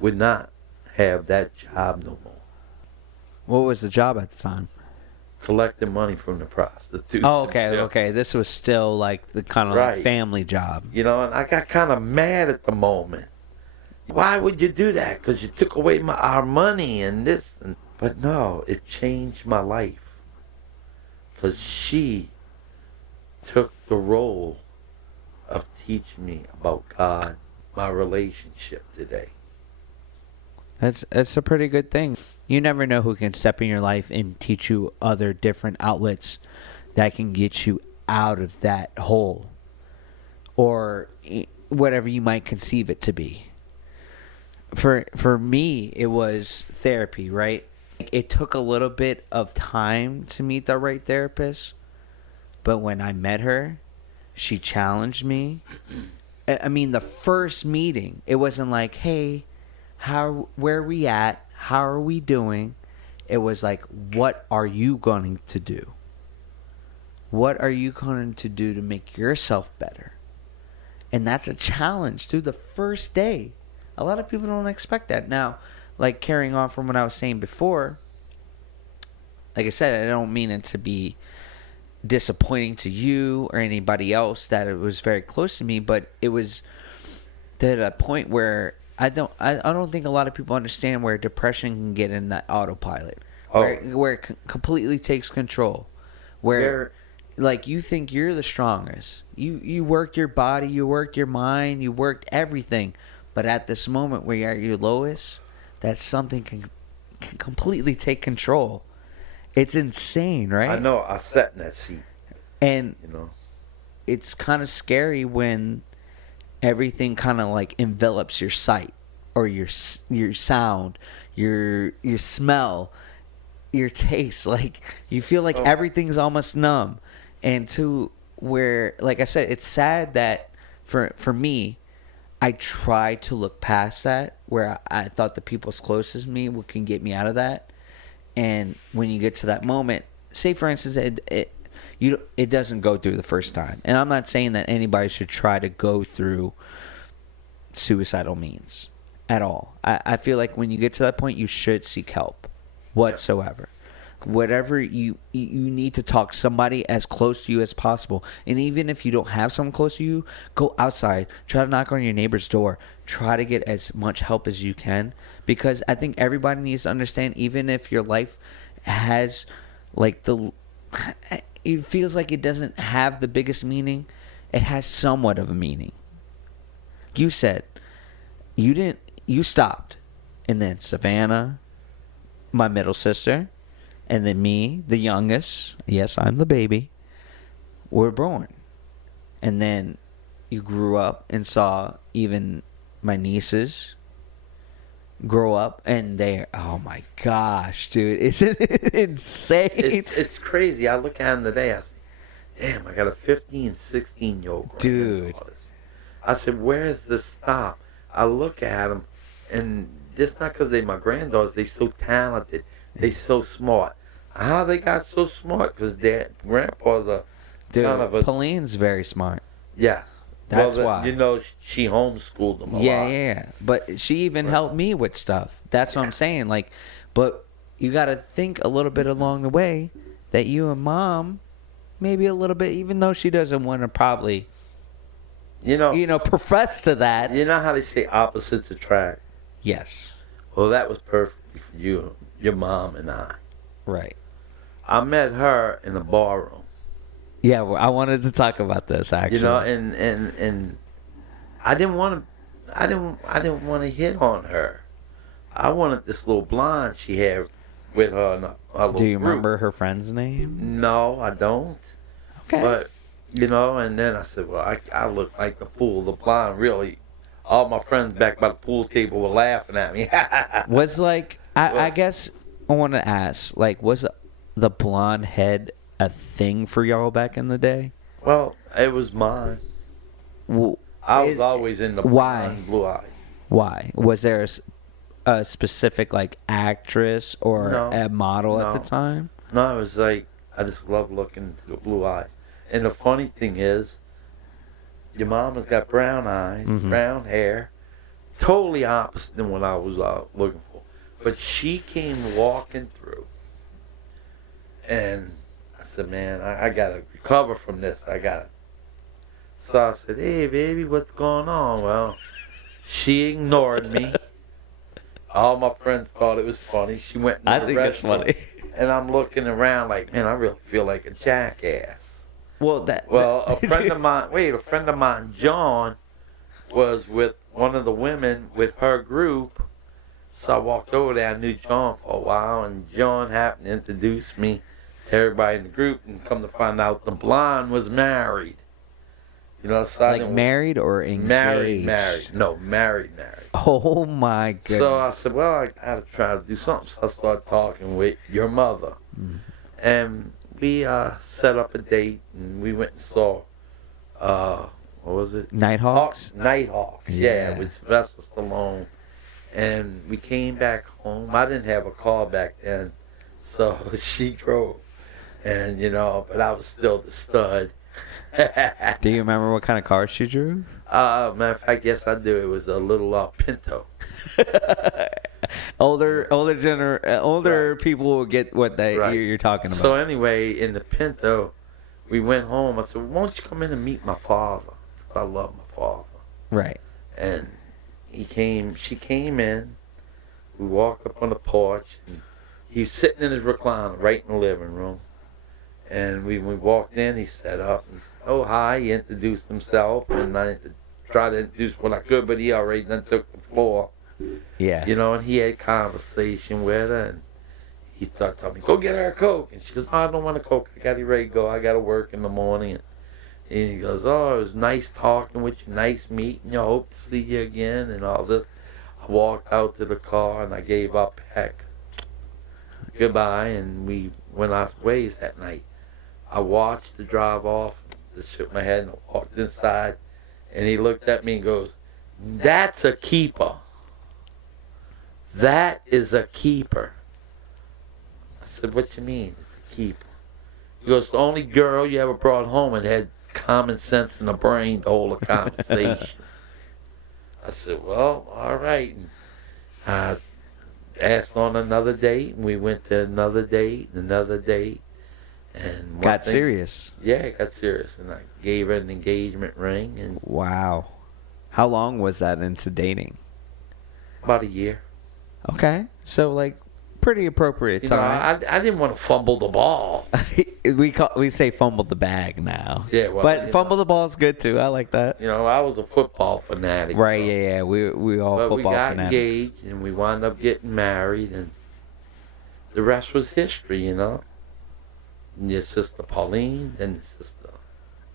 would not have that job no more. What was the job at the time? Collecting money from the prostitutes. Oh, okay, Yeah. okay. This was still like the kind of like Right. family job. You know, and I got kind of mad at the moment. Why would you do that? Because you took away our money and this. But no, it changed my life. Because she took the role of teaching me about God, my relationship today. That's a pretty good thing. You never know who can step in your life and teach you other different outlets that can get you out of that hole, or whatever you might conceive it to be. For me, it was therapy, right? It took a little bit of time to meet the right therapist, but when I met her, she challenged me. I mean, the first meeting, it wasn't like, hey, where are we at? How are we doing? It was like, what are you going to do? What are you going to do to make yourself better? And that's a challenge through the first day. A lot of people don't expect that. Now, like, carrying on from what I was saying before, like I said, I don't mean it to be disappointing to you or anybody else that it was very close to me, but it was at a point where I don't think a lot of people understand where depression can get in that autopilot, where it completely takes control, where like you think you're the strongest, you worked your body, you worked your mind, you worked everything, but at this moment where you're at your lowest, that something can completely take control. It's insane, right? I know. I sat in that seat, and you know, it's kind of scary when everything kind of like envelops your sight or your sound, your smell, your taste. Like, you feel like everything's almost numb, and to where, like I said, it's sad that for me, I tried to look past that, where I thought the people's closest to me can get me out of that. And when you get to that moment, say for instance, it doesn't go through the first time. And I'm not saying that anybody should try to go through suicidal means at all. I feel like when you get to that point, you should seek help whatsoever. Whatever you need to talk to somebody as close to you as possible. And even if you don't have someone close to you, go outside. Try to knock on your neighbor's door. Try to get as much help as you can. Because I think everybody needs to understand, even if your life has like it feels like it doesn't have the biggest meaning, it has somewhat of a meaning. You said you stopped, and then Savannah, my middle sister, and then me, the youngest, yes, I'm the baby, were born. And then you grew up and saw even my nieces grow up, and oh my gosh, dude, isn't it insane? it's crazy. I look at them today, I say, damn, I got a 15, 16-year-old dude. I said, where's the stop? I look at them, and it's not because they're my granddaughters. They're so talented. They so smart. How they got so smart? Because their grandpa's a Dude, kind of a Pauline's very smart. yes. That's well, why. You know, she homeschooled them a Yeah, lot. yeah. But she even helped me with stuff. That's what I'm saying. Like, but you got to think a little bit along the way that you and mom, maybe a little bit, even though she doesn't want to probably, You know, profess to that. you know how they say opposites attract. Yes. Well, that was perfectly for you, your mom, and I. Right. I met her in the barroom. Yeah, well, I wanted to talk about this actually. You know, and I didn't want to, I didn't want to hit on her. I wanted this little blonde she had with her. In a little Do you group. remember her friend's name? No, I don't. Okay. But and then I said, well, I look like the fool, the blonde. Really, all my friends back by the pool table were laughing at me. Was like I guess I want to ask, like, was the blonde head a thing for y'all back in the day? Well, it was mine. Well, I was always in the why? blonde, blue eyes. Why? Was there a specific like actress or No, a model at the no. time? No, it was like I just love looking into the blue eyes. And the funny thing is, your mama's got brown eyes, brown hair, totally opposite than what I was looking for. But she came walking through, and I said, man, I gotta recover from this. I gotta. So I said, hey, baby, what's going on? Well, she ignored me. All my friends thought it was funny. She went in the I think it's restroom, funny. and I'm looking around like, man, I really feel like a jackass. Well, A friend of mine, John, was with one of the women with her group. So I walked over there. I knew John for a while, and John happened to introduce me to everybody in the group, and come to find out the blonde was married. You know, so I like didn't, married or engaged? married. No, married. Oh my goodness. So I said, well, I gotta try to do something. So I started talking with your mother, and we set up a date, and we went and saw, what was it? Nighthawks? Nighthawks, yeah, with Sylvester Stallone. And we came back home. I didn't have a car back then, so she drove. And, but I was still the stud. Do you remember what kind of car she drove? Matter of fact, yes, I do. It was a little Pinto. older people will get what you're talking about. So anyway, in the Pinto, we went home. I said, well, why don't you come in and meet my father? 'Cause I love my father. Right. And she came in. We walked up on the porch, and he was sitting in his recliner right in the living room. And when we walked in, he sat up and said, oh, hi. He introduced himself, and I tried to introduce what I could, but he already done took the floor. Yeah. And he had conversation with her, and he started telling me, go get her a Coke. And she goes, oh, I don't want a Coke. I got to ready to go. I got to work in the morning. And he goes, oh, it was nice talking with you, nice meeting you. I hope to see you again, and all this. I walked out to the car, and I gave up heck. Goodbye, and we went our ways that night. I watched the drive off, just shook my head, and I walked inside, and he looked at me and goes, that's a keeper. That is a keeper. I said, what you mean, it's a keeper? He goes, the only girl you ever brought home and had common sense and a brain to hold a conversation. I said, well, all right. And I asked on another date, and we went to another date, and got serious. Yeah, it got serious, and I gave her an engagement ring. And wow. How long was that into dating? about a year. Okay, so like pretty appropriate time. I didn't want to fumble the ball. we say fumble the bag now. Yeah, well, but fumble the ball is good too. I like that. I was a football fanatic. Right? So. Yeah. We all But football we got fanatics. engaged, and we wound up getting married, and the rest was history. And your sister Pauline, and your sister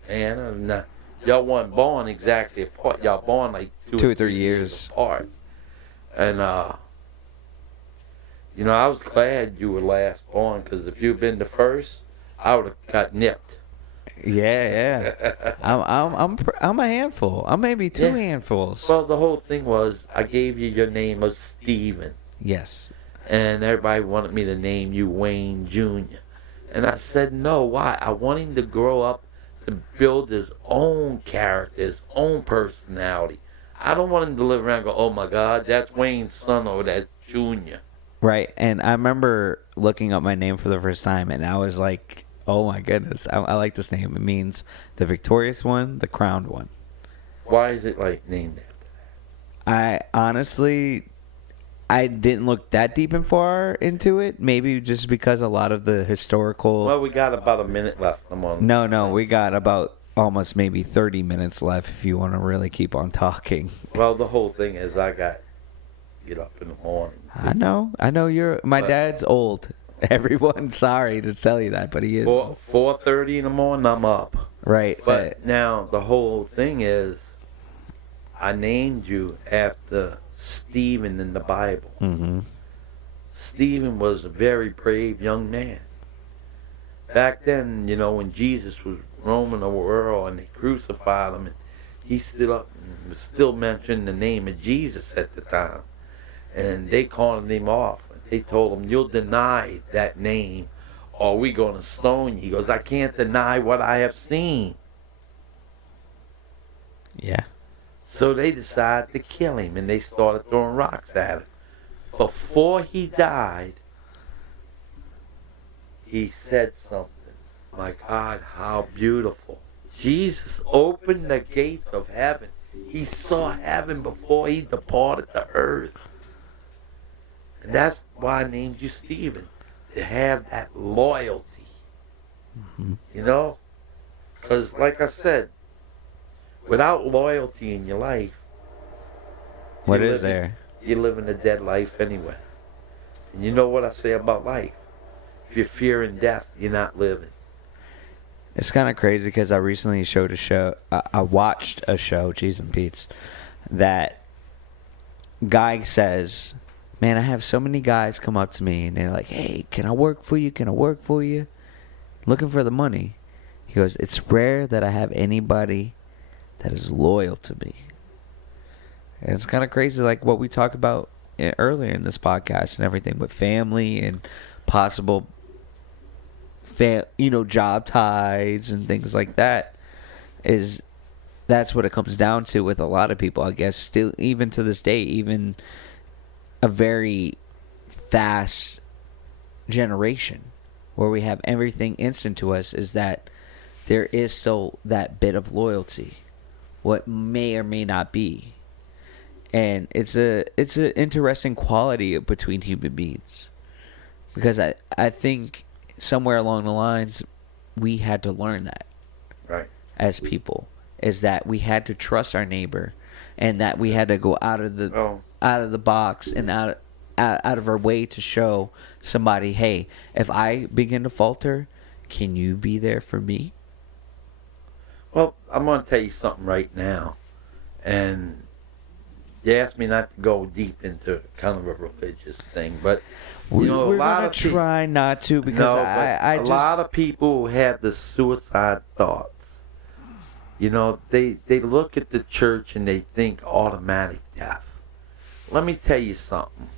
Anna. And y'all weren't born exactly apart. Y'all born like two or 3 years apart. And I was glad you were last born, because if you'd been the first, I would have got nipped. Yeah. I'm a handful. I'm maybe two handfuls. Well, the whole thing was I gave you your name of Steven. Yes. And everybody wanted me to name you Wayne Jr. And I said no. Why? I want him to grow up to build his own character, his own personality. I don't want him to live around and go, oh my God, that's Wayne's son or that's Junior. Right. And I remember looking up my name for the first time, and I was like, oh my goodness, I like this name. It means the victorious one, the crowned one. Why is it like named after that? I honestly, I didn't look that deep and far into it. Maybe just because a lot of the historical. Well, we got about a minute left. I'm on. No, we got about almost maybe 30 minutes left if you want to really keep on talking. Well, the whole thing is I got to get up in the morning. I know. My dad's old. Everyone's sorry to tell you that, but he is. 4:30 in the morning, I'm up. Right. But now the whole thing is, I named you after Stephen in the Bible. Mm-hmm. Stephen was a very brave young man. Back then, when Jesus was roaming the world and they crucified him, and he stood up and was still mentioning the name of Jesus at the time. And they called him off. They told him, you'll deny that name or we're going to stone you. He goes, I can't deny what I have seen. Yeah. So they decided to kill him, and they started throwing rocks at him. Before he died, he said something. My God, how beautiful. Jesus opened the gates of heaven. He saw heaven before he departed the earth. And that's why I named you Stephen, to have that loyalty. Mm-hmm. Because like I said, without loyalty in your life, what is there? You're living a dead life anyway. And you know what I say about life? If you're fearing death, you're not living. It's kind of crazy because I recently I watched a show, Cheese and Pete's, that guy says, man, I have so many guys come up to me and they're like, hey, can I work for you? Can I work for you? Looking for the money. He goes, it's rare that I have anybody that is loyal to me. And it's kind of crazy, like what we talked about earlier in this podcast and everything with family and possible job ties and things like that. That's what it comes down to with a lot of people, I guess. Still, even to this day, even a very fast generation where we have everything instant to us, is that there is still that bit of loyalty, what may or may not be. And it's an interesting quality between human beings, because I think somewhere along the lines we had to learn that, right, as people, is that we had to trust our neighbor, and that we had to go out of the box and out of our way to show somebody, hey, if I begin to falter, can you be there for me? Well, I'm going to tell you something right now, and you asked me not to go deep into kind of a religious thing, but we're going to try not to, because a lot of people have the suicide thoughts. They look at the church and they think automatic death. Let me tell you something.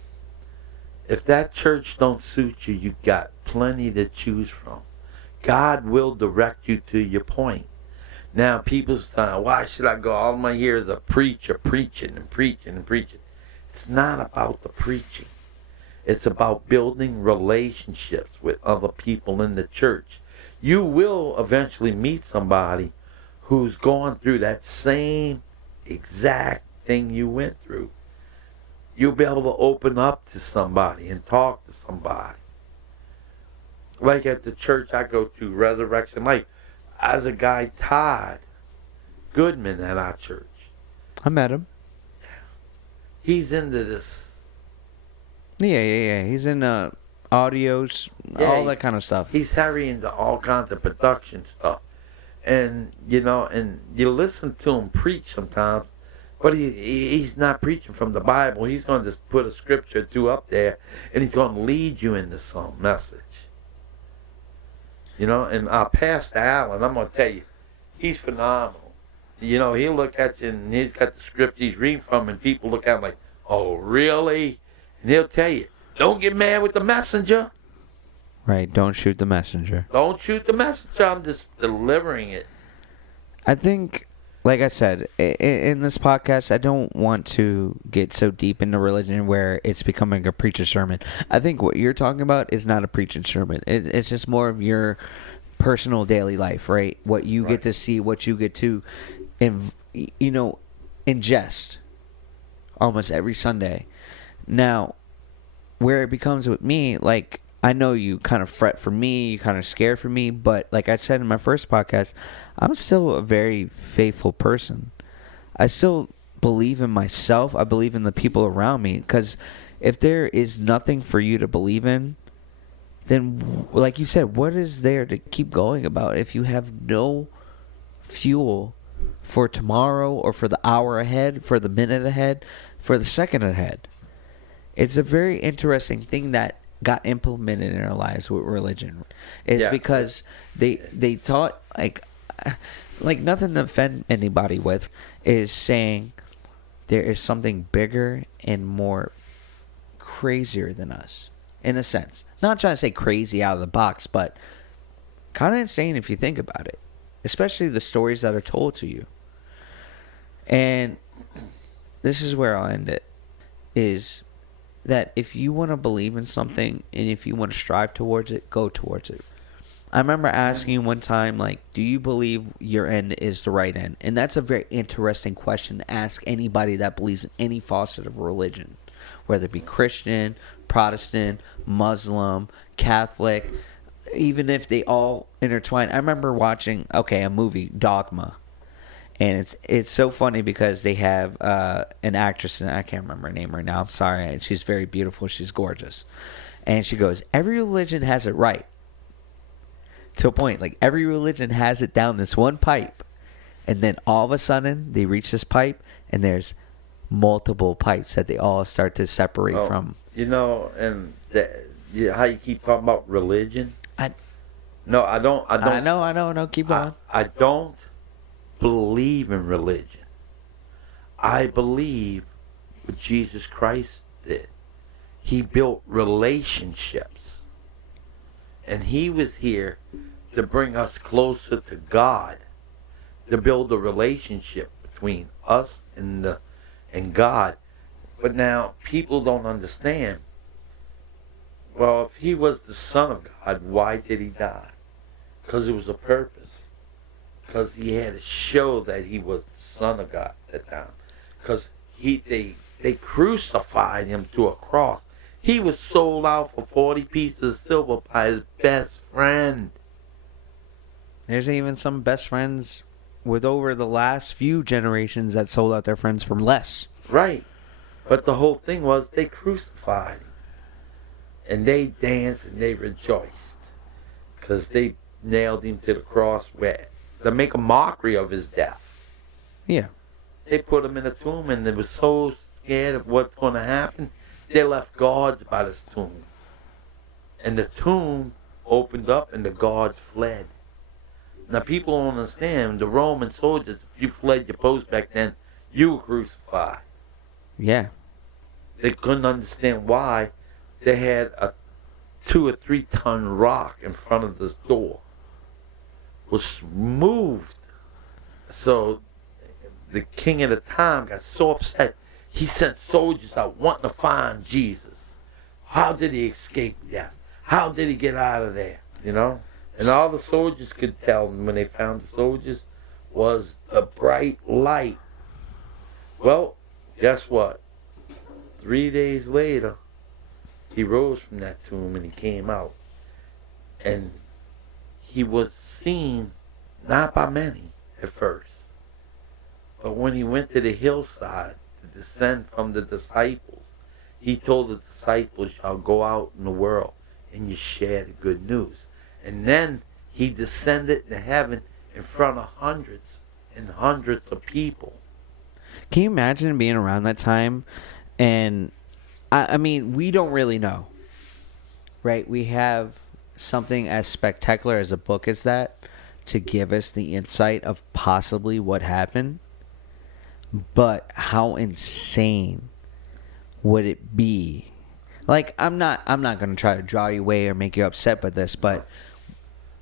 If that church don't suit you, you got plenty to choose from. God will direct you to your point. Now, people say, why should I go? All I hear is a preacher preaching and preaching and preaching. It's not about the preaching. It's about building relationships with other people in the church. You will eventually meet somebody who's going through that same exact thing you went through. You'll be able to open up to somebody and talk to somebody. Like at the church I go to, Resurrection Life, as a guy, Todd Goodman at our church. I met him. He's into this. Yeah. He's in audios, all that kind of stuff. He's heavy into all kinds of production stuff. And, and you listen to him preach sometimes, but he's not preaching from the Bible. He's going to just put a scripture or two up there, and he's going to lead you into some message. And our Pastor Allen, I'm going to tell you, he's phenomenal. He'll look at you, and he's got the script he's reading from, and people look at him like, oh, really? And he'll tell you, Don't get mad with the messenger. Right. Don't shoot the messenger. Don't shoot the messenger. I'm just delivering it. I think, like I said, in this podcast, I don't want to get so deep into religion where it's becoming a preacher sermon. I think what you're talking about is not a preaching sermon. It's just more of your personal daily life, right? What you get to see, what you get to, ingest almost every Sunday. Now, where it becomes with me, like, I know you kind of fret for me, you kind of scared for me, but like I said in my first podcast, I'm still a very faithful person. I still believe in myself. I believe in the people around me, because if there is nothing for you to believe in, then, like you said, what is there to keep going about if you have no fuel for tomorrow or for the hour ahead, for the minute ahead, for the second ahead? It's a very interesting thing that got implemented in our lives with religion. Is because they taught, like nothing to offend anybody with, is saying there is something bigger and more crazier than us, in a sense. Not trying to say crazy out of the box, but kind of insane if you think about it, especially the stories that are told to you. And this is where I'll end it, is that if you want to believe in something and if you want to strive towards it, go towards it. I remember asking you one time, like, do you believe your end is the right end? And that's a very interesting question to ask anybody that believes in any facet of religion, whether it be Christian, Protestant, Muslim, Catholic, even if they all intertwine. I remember watching, a movie, Dogma. And it's so funny because they have an actress, and I can't remember her name right now. I'm sorry. And she's very beautiful. She's gorgeous. And she goes, every religion has it right. To a point. Like, every religion has it down this one pipe. And then all of a sudden, they reach this pipe, and there's multiple pipes that they all start to separate from. And how you keep talking about religion? I don't. No, keep going. I don't believe in religion. I believe what Jesus Christ did. He built relationships. And he was here to bring us closer to God, to build a relationship between us and God. But now people don't understand. Well, if he was the Son of God, why did he die? Because it was a purpose. Because he had to show that he was the Son of God at that time. Because they crucified him to a cross. He was sold out for 40 pieces of silver by his best friend. There's even some best friends with over the last few generations that sold out their friends for less. Right. But the whole thing was they crucified him. And they danced and they rejoiced. Because they nailed him to the cross to make a mockery of his death. Yeah. They put him in a tomb, and they were so scared of what's going to happen, they left guards by this tomb. And the tomb opened up, and the guards fled. Now, people don't understand. The Roman soldiers, if you fled your post back then, you were crucified. Yeah. They couldn't understand why. They had a 2 or 3 ton rock in front of this door. Was moved. So the king at the time got so upset, he sent soldiers out wanting to find Jesus. How did he escape death? How did he get out of there? And all the soldiers could tell when they found the soldiers was a bright light. Well, guess what? 3 days later, he rose from that tomb and he came out. And he was seen not by many at first. But when he went to the hillside to descend from the disciples, he told the disciples, y'all go out in the world and you share the good news. And then he descended to heaven in front of hundreds and hundreds of people. Can you imagine being around that time? And I mean, we don't really know, right? We have something as spectacular as a book as that to give us the insight of possibly what happened. But how insane would it be? Like, I'm not going to try to draw you away or make you upset by this, but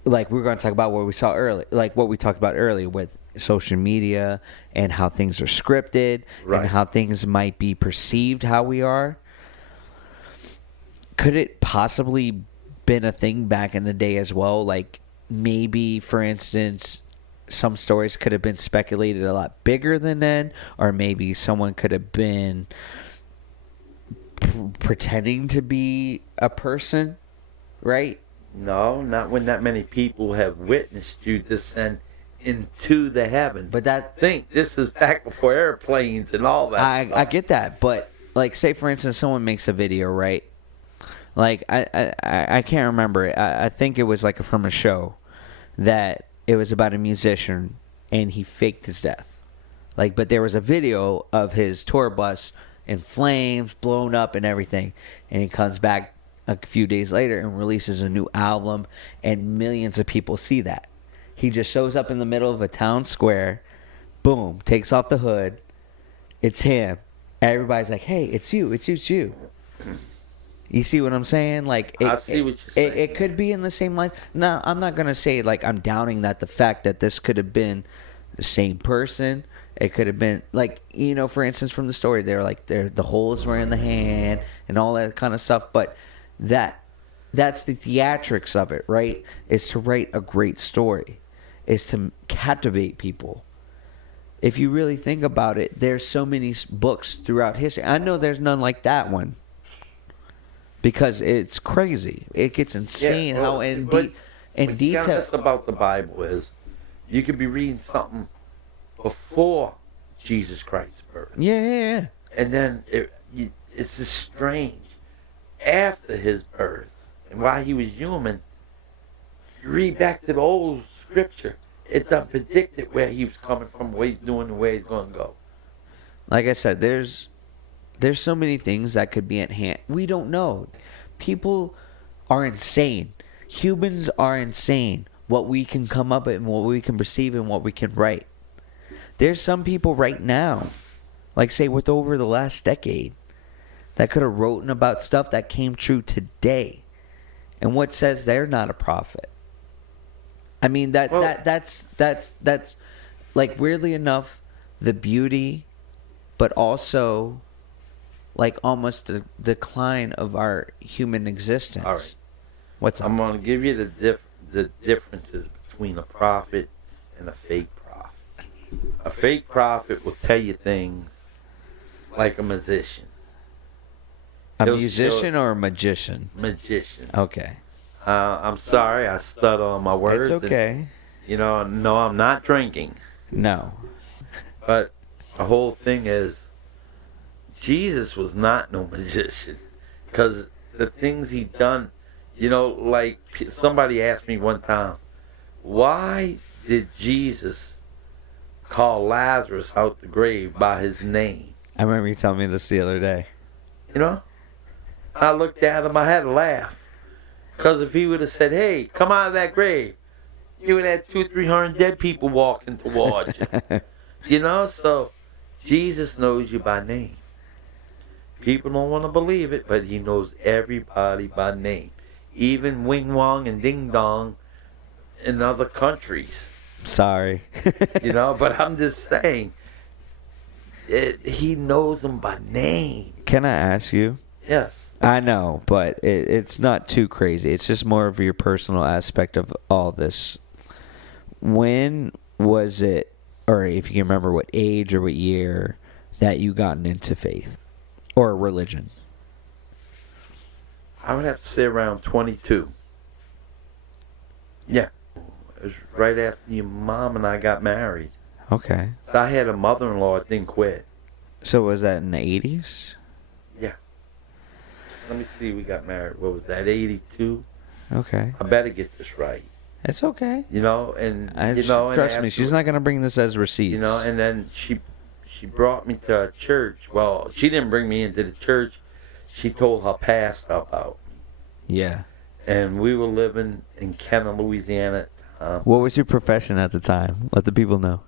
like, we're going to talk about what we saw early, like what we talked about earlier with social media and how things are scripted Right. and how things might be perceived how we are. Could it possibly been a thing back in the day as well? Like, maybe, for instance, some stories could have been speculated a lot bigger than then, or maybe someone could have been pretending to be a person, right? No, not when that many people have witnessed you descend into the heavens. But that, Think this is back before airplanes and all that. I get that, but like, say for instance, someone makes a video, right? Like, I can't remember it. I think it was like from a show that it was about a musician and he faked his death. Like, but there was a video of his tour bus in flames, blown up and everything, and he comes back a few days later and releases a new album, and millions of people see that. He just shows up in the middle of a town square, boom, takes off the hood, it's him. Everybody's like, hey, it's you, it's you, it's you. You see what I'm saying? Like, I see what you're saying. It could be in the same line. No, I'm not going to say, like, I'm downing that the fact that this could have been the same person. It could have been, like, you know, for instance, from the story, they're like, the holes were in the hand and all that kind of stuff. But that's the theatrics of it, right? Is to write a great story, is to captivate people. If you really think about it, there's so many books throughout history. I know there's none like that one, because it's crazy. It gets insane how in detail. Honest about the Bible is, you could be reading something before Jesus Christ's birth, Yeah. and then it's just strange after his birth and while he was human. You read back to the old scripture, it done predicted where he was coming from, what he's doing, and where he's going to go. Like I said, there's so many things that could be at hand. We don't know. People are insane. Humans are insane. What we can come up with and what we can perceive and what we can write. There's some people right now, like say with over the last decade, that could have written about stuff that came true today. And what says they're not a prophet? I mean, that's like, weirdly enough, the beauty, but also like almost the decline of our human existence. All right. What's up? I'm going to give you the differences between a prophet and a fake prophet. A fake prophet will tell you things like a musician. A musician or a magician? Magician. Okay. I'm sorry, I stutter on my words. It's okay. And, no, I'm not drinking. No. But the whole thing is, Jesus was not no magician. Because the things he done, like somebody asked me one time, why did Jesus call Lazarus out the grave by his name? I remember you telling me this the other day. I looked at him, I had to laugh. Because if he would have said, hey, come out of that grave, you would have had 200-300 dead people walking towards you. So Jesus knows you by name. People don't want to believe it, but he knows everybody by name. Even Wing Wong and Ding Dong in other countries. Sorry. But I'm just saying, he knows them by name. Can I ask you? Yes. I know, but it's not too crazy. It's just more of your personal aspect of all this. When was it, or if you can remember what age or what year, that you gotten into faith or religion? I would have to say around 22. Yeah. It was right after your mom and I got married. Okay. So I had a mother-in-law that didn't quit. So was that in the 80s? Yeah. Let me see, we got married. What was that, 82? Okay. I better get this right. It's okay. And trust me, she's not gonna bring this as receipts. And then she brought me to a church. Well, she didn't bring me into the church. She told her pastor about me. Yeah. And we were living in Kenner, Louisiana at the time. What was your profession at the time? Let the people know.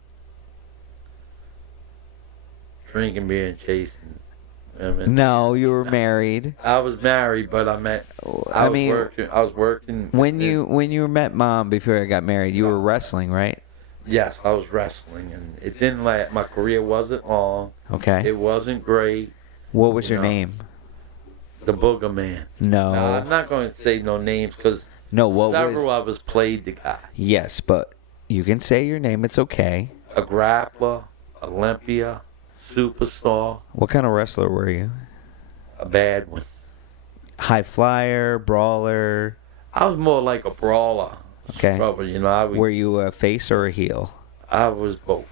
Drinking beer and chasing I mean, No, you were married. I was married, but I was working. When you met Mom before I got married, you were wrestling, right? Yes, I was wrestling, and it didn't last. My career wasn't long. Okay. It wasn't great. What was your name? The Booger Man. No. Now, I'm not going to say no names because several of us played the guy. Yes, but you can say your name. It's okay. A grappler, Olympia, superstar. What kind of wrestler were you? A bad one. High flyer, brawler. I was more like a brawler. Okay. Probably, were you a face or a heel? I was both.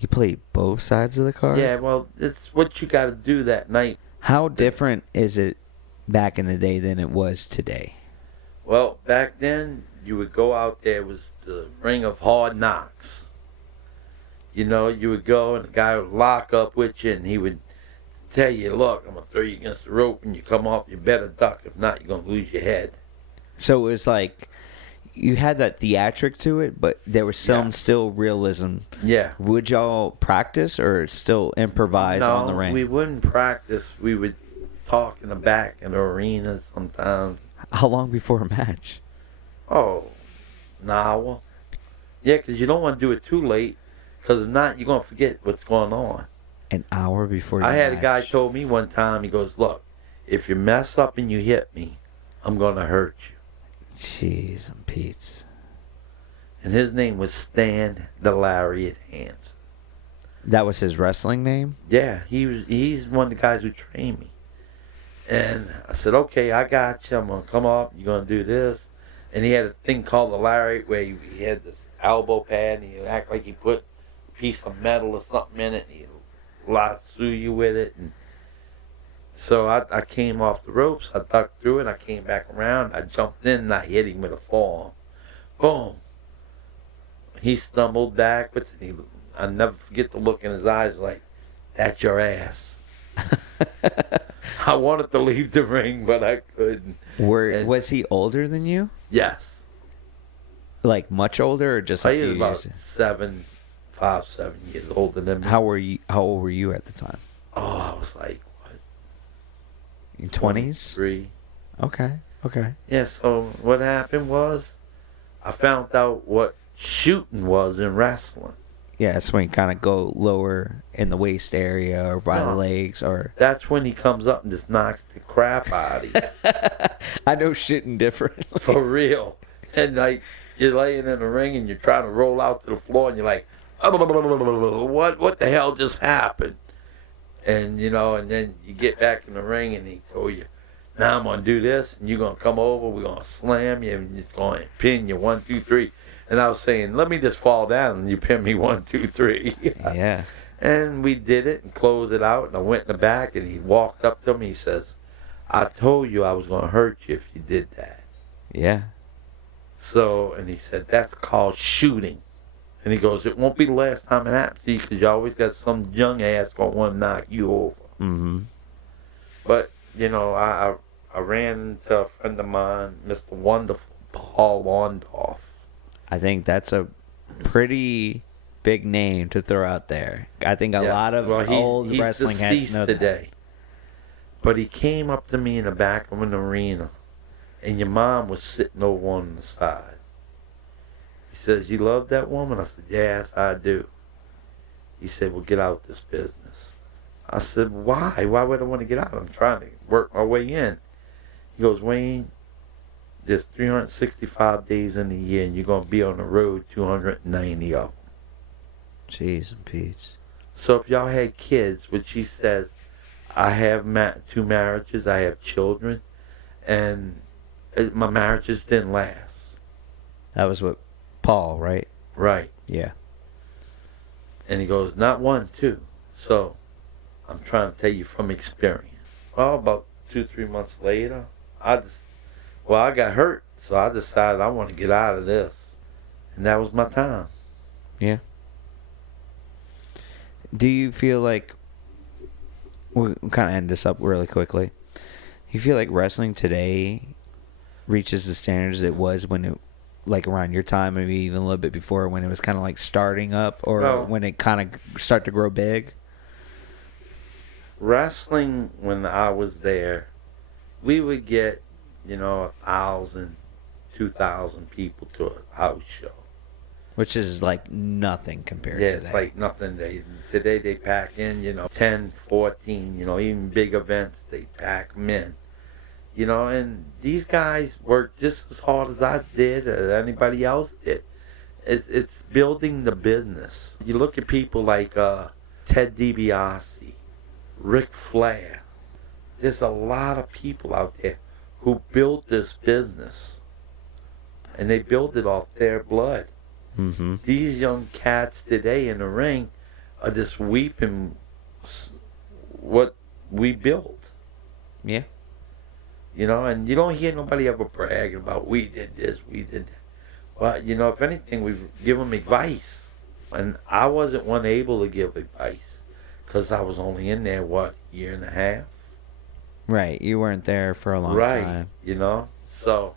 You played both sides of the card? Yeah, well, it's what you got to do that night. How different is it back in the day than it was today? Well, back then, you would go out there, it was the ring of hard knocks. You would go and the guy would lock up with you and he would tell you, look, I'm going to throw you against the rope and you come off, you better duck. If not, you're going to lose your head. So it was like you had that theatric to it, but there was some still realism. Yeah. Would y'all practice or still improvise on the ring? No, we wouldn't practice. We would talk in the back in the arena sometimes. How long before a match? Oh, an hour. Yeah, because you don't want to do it too late, because if not, you're going to forget what's going on. An hour before I had a guy told me one time, he goes, look, if you mess up and you hit me, I'm going to hurt you. Jeez and Pete's. And his name was Stan the Lariat Hansen. That was his wrestling name? Yeah, he's one of the guys who trained me. And I said, okay, I got you. I'm going to come up. You're going to do this. And he had a thing called the lariat where he had this elbow pad and he'd act like he put a piece of metal or something in it and he'd lasso you with it. And so I came off the ropes. I ducked through it. I came back around. I jumped in and I hit him with a forearm. Boom. He stumbled backwards. And I'll never forget the look in his eyes like, that's your ass. I wanted to leave the ring, but I couldn't. Was he older than you? Yes. Like much older or just a few years? He was years? about 7 years older than me. How old were you at the time? Oh, I was like, what? In 20s? 23. Okay. Yeah, so what happened was I found out what shooting was in wrestling. Yeah, that's when you kind of go lower in the waist area or by the legs or... That's when he comes up and just knocks the crap out of you. I know shitting different. For real. And like, you're laying in the ring and you're trying to roll out to the floor and you're like, what the hell just happened? And, and then you get back in the ring and he told you, now I'm going to do this and you're going to come over, we're going to slam you and it's going to pin you 1, 2, 3. And I was saying, let me just fall down and you pin me 1, 2, 3. Yeah. And we did it and closed it out. And I went in the back and he walked up to me. He says, I told you I was going to hurt you if you did that. Yeah. So, and he said, that's called shooting. And he goes, it won't be the last time it happens to you because you always got some young ass going to want to knock you over. Mm-hmm. But, I ran into a friend of mine, Mr. Wonderful, Paul Orndorff. I think that's a pretty big name to throw out there. I think a lot of old wrestling heads know today. But he came up to me in the back of an arena, and your mom was sitting over on the side. He says, you love that woman? I said, yes, I do. He said, well, get out this business. I said, why? Why would I want to get out? I'm trying to work my way in. He goes, Wayne, there's 365 days in the year, and you're going to be on the road 290 of them. Jeez and Pete's. So if y'all had kids, which he says, I have 2 marriages, I have children, and my marriages didn't last. That was what Paul, right? Right. Yeah. And he goes, not 1, 2. So I'm trying to tell you from experience. Well, about 2, 3 months later, I got hurt, so I decided I want to get out of this. And that was my time. Yeah. Do you feel like, we'll kind of end this up really quickly. You feel like wrestling today reaches the standards it was when it, like around your time, maybe even a little bit before, when it was kind of like starting up or when it kind of started to grow big? wrestling, when I was there, we would get, 1,000, 2,000 people to a house show. Which is like nothing compared Yeah, to it's that. like nothing. Today they pack in, 10, 14, even big events, they pack them in. And these guys work just as hard as I did or anybody else did. It's building the business. You look at people like Ted DiBiase, Ric Flair. There's a lot of people out there who built this business, and they built it off their blood. Mm-hmm. These young cats today in the ring are just weeping what we built. Yeah. And you don't hear nobody ever bragging about we did this, we did that. Well, if anything, we give them advice. And I wasn't one able to give advice because I was only in there, year and a half? Right. You weren't there for a long time. Right, So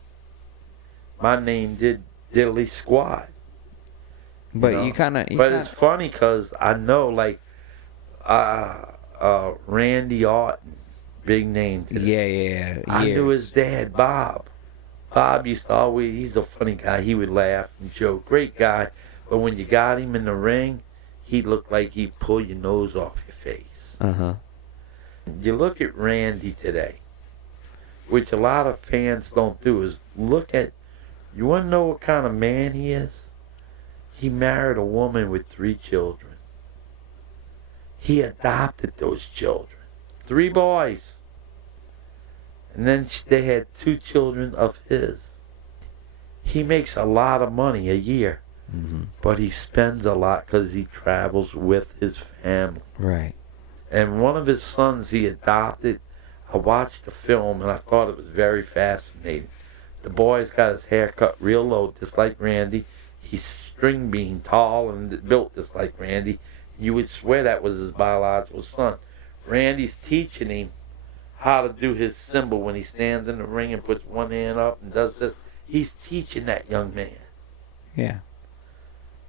my name did diddly squat. But you kind of... But it's funny because I know, like, Randy Orton, big name today. Yeah. I knew his dad, Bob. Bob used to always, he's a funny guy. He would laugh and joke. Great guy. But when you got him in the ring, he looked like he'd pull your nose off your face. Uh-huh. You look at Randy today, which a lot of fans don't do, is look at, you want to know what kind of man he is? He married a woman with 3 children. He adopted those children. 3 boys. And then they had 2 children of his. He makes a lot of money a year. Mm-hmm. But he spends a lot because he travels with his family. Right. And one of his sons he adopted, I watched the film and I thought it was very fascinating. The boy's got his hair cut real low, just like Randy. He's string bean tall and built just like Randy. You would swear that was his biological son. Randy's teaching him how to do his symbol when he stands in the ring and puts one hand up and does this. He's teaching that young man. Yeah.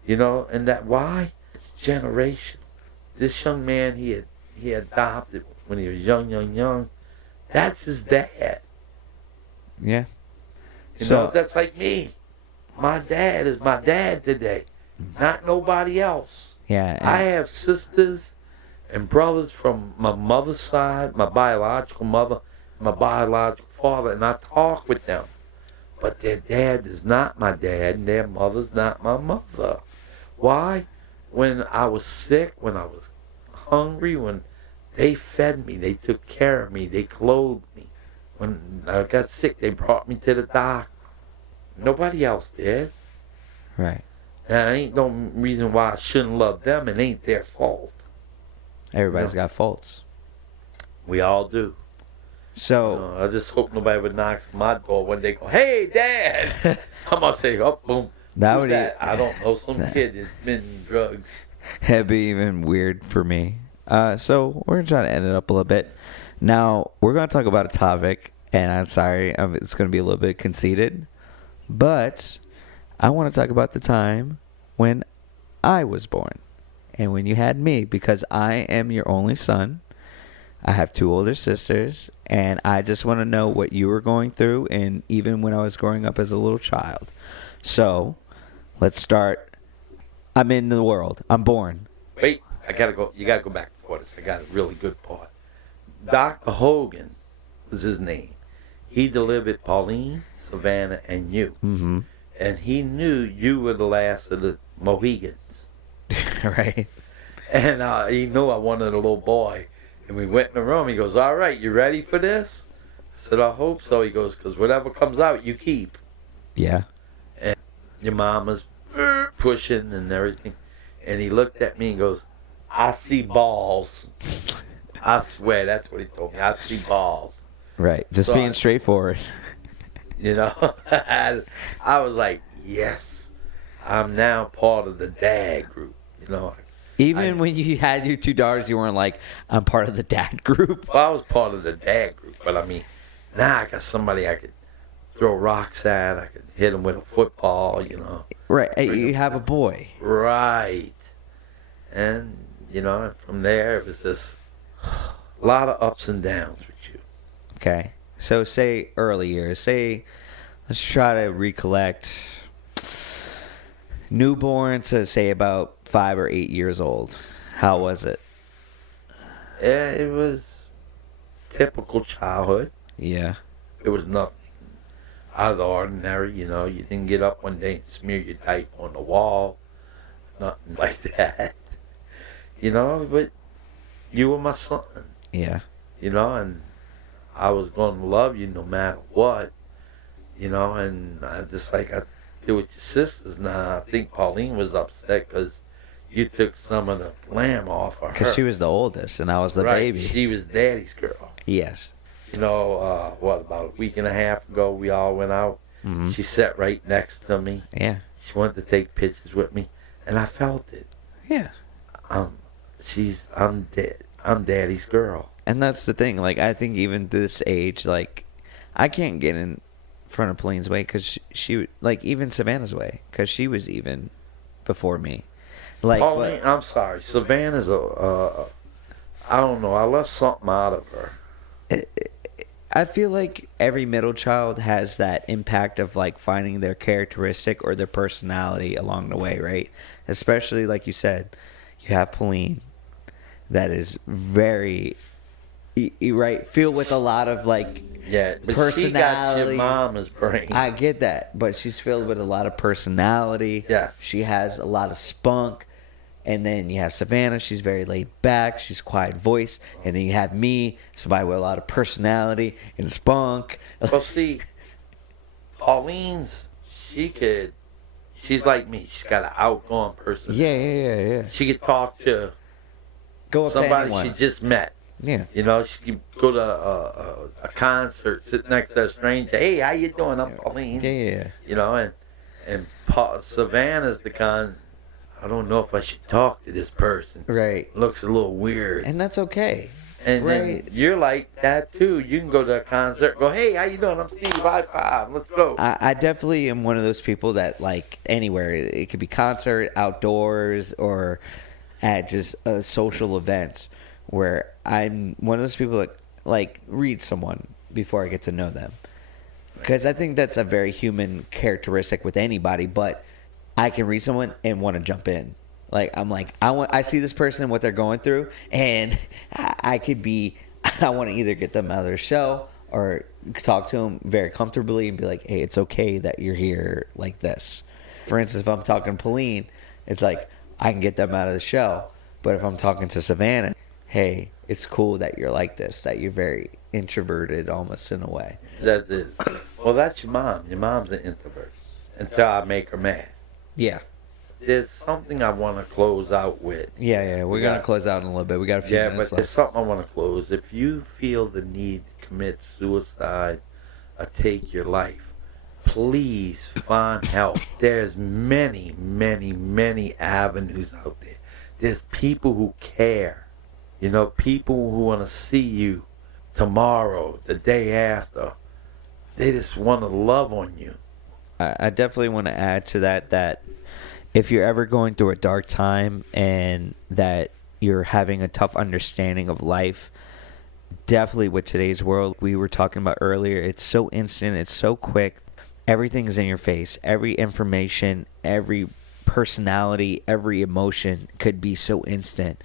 And that why? It's generational. This young man he adopted when he was young. That's his dad. Yeah. That's like me. My dad is my dad today, not nobody else. Yeah. I have sisters and brothers from my mother's side, my biological mother, my biological father, and I talk with them. But their dad is not my dad, and their mother's not my mother. Why? When I was sick, when I was hungry, when they fed me, they took care of me, they clothed me. When I got sick, they brought me to the doctor. Nobody else did. Right. And ain't no reason why I shouldn't love them. It ain't their fault. Everybody's got faults. We all do. So I just hope nobody would knock on my door when they go, "Hey, Dad!" I'm gonna say, "Oh, boom." that Who's would that? I don't know. Some kid that's been in drugs. That'd be even weird for me. So we're gonna try to end it up a little bit. Now we're gonna talk about a topic, and I'm sorry, it's gonna be a little bit conceited, but I want to talk about the time when I was born and when you had me, because I am your only son. I have 2 older sisters, and I just want to know what you were going through, and even when I was growing up as a little child. So let's start. I'm in the world. I'm born. Wait, I gotta go. You gotta go back before this. I got a really good part. Dr. Hogan was his name. He delivered Pauline, Savannah, and you. Mm-hmm. And he knew you were the last of the Mohegans. Right. And he knew I wanted a little boy. And we went in the room. He goes, "All right, you ready for this?" I said, "I hope so." He goes, "Because whatever comes out, you keep." Yeah. And your mama's pushing and everything. And he looked at me and goes, "I see balls." I swear, that's what he told me. I see balls. Right. Just So being straightforward. I was like, yes, I'm now part of the dad group. Even when you had your 2 daughters, you weren't like, I'm part of the dad group. Well, I was part of the dad group, but I mean, now I got somebody I could throw rocks at. I could hit them with a football, Right. You have a boy. Right. And, from there, it was just a lot of ups and downs with you. Okay. So say early years. Say, let's try to recollect newborn to say about 5 or 8 years old. How was it? Yeah, it was typical childhood. Yeah. It was nothing out of the ordinary. You know, you didn't get up one day and smear your diaper on the wall. Nothing like that. You know, but you were my son. Yeah. You know, and I was going to love you no matter what. You know, and just like I did with your sisters. Now, I think Pauline was upset because you took some of the lamb off of her. Because she was the oldest and I was the right, baby. She was daddy's girl. Yes. You know, about a week and a half ago, we all went out. Mm-hmm. She sat right next to me. Yeah. She wanted to take pictures with me, and I felt it. Yeah. I'm daddy's girl. And that's the thing. Like, I think even this age, like, I can't get in front of Pauline's way because she, like, even Savannah's way, because she was even before me. Like, Pauline, I'm sorry. Savannah's I don't know. I left something out of her. I feel like every middle child has that impact of, like, finding their characteristic or their personality along the way, right? Especially, like you said, you have Pauline that is very, right, filled with a lot of, like, Yeah, but personality. She got your mama's brain. I get that, but she's filled with a lot of personality. Yeah. She has a lot of spunk. And then you have Savannah. She's very laid back. She's quiet voice. And then you have me, somebody with a lot of personality and spunk. Well, see, Pauline's, she's like me. She's got an outgoing person. Yeah. She could talk to Go up to somebody anyone. she just met. Yeah. You know, she could go to a concert, sit next to a stranger. Hey, how you doing? I'm Pauline. Yeah. You know, and Savannah's the kind. I don't know if I should talk to this person. Right. Looks a little weird. And that's okay. And right. then you're like that too. You can go to a concert, go, hey, how you doing? I'm Steve. High five. Let's go. I definitely am one of those people that, like, anywhere. It could be concert, outdoors, or at just a social event where I'm one of those people that, like, read someone before I get to know them. Because I think that's a very human characteristic with anybody, but I can read someone and want to jump in. Like, I'm like, I see this person, what they're going through, and I want to either get them out of their shell or talk to them very comfortably and be like, hey, it's okay that you're here like this. For instance, if I'm talking to Pauline, it's like, I can get them out of the shell. But if I'm talking to Savannah, hey, it's cool that you're like this, that you're very introverted almost in a way. That is. Well, that's your mom. Your mom's an introvert until I make her mad. Yeah. There's something I want to close out with. Yeah. We're going to close out in a little bit. We got a few minutes but left. there's something I want to close. If you feel the need to commit suicide or take your life, please find help. There's many, many, many avenues out there. There's people who care. You know, people who want to see you tomorrow, the day after. They just want to love on you. I definitely want to add to that if you're ever going through a dark time and that you're having a tough understanding of life, definitely with today's world, we were talking about earlier, it's so instant, it's so quick, everything is in your face, every information, every personality, every emotion could be so instant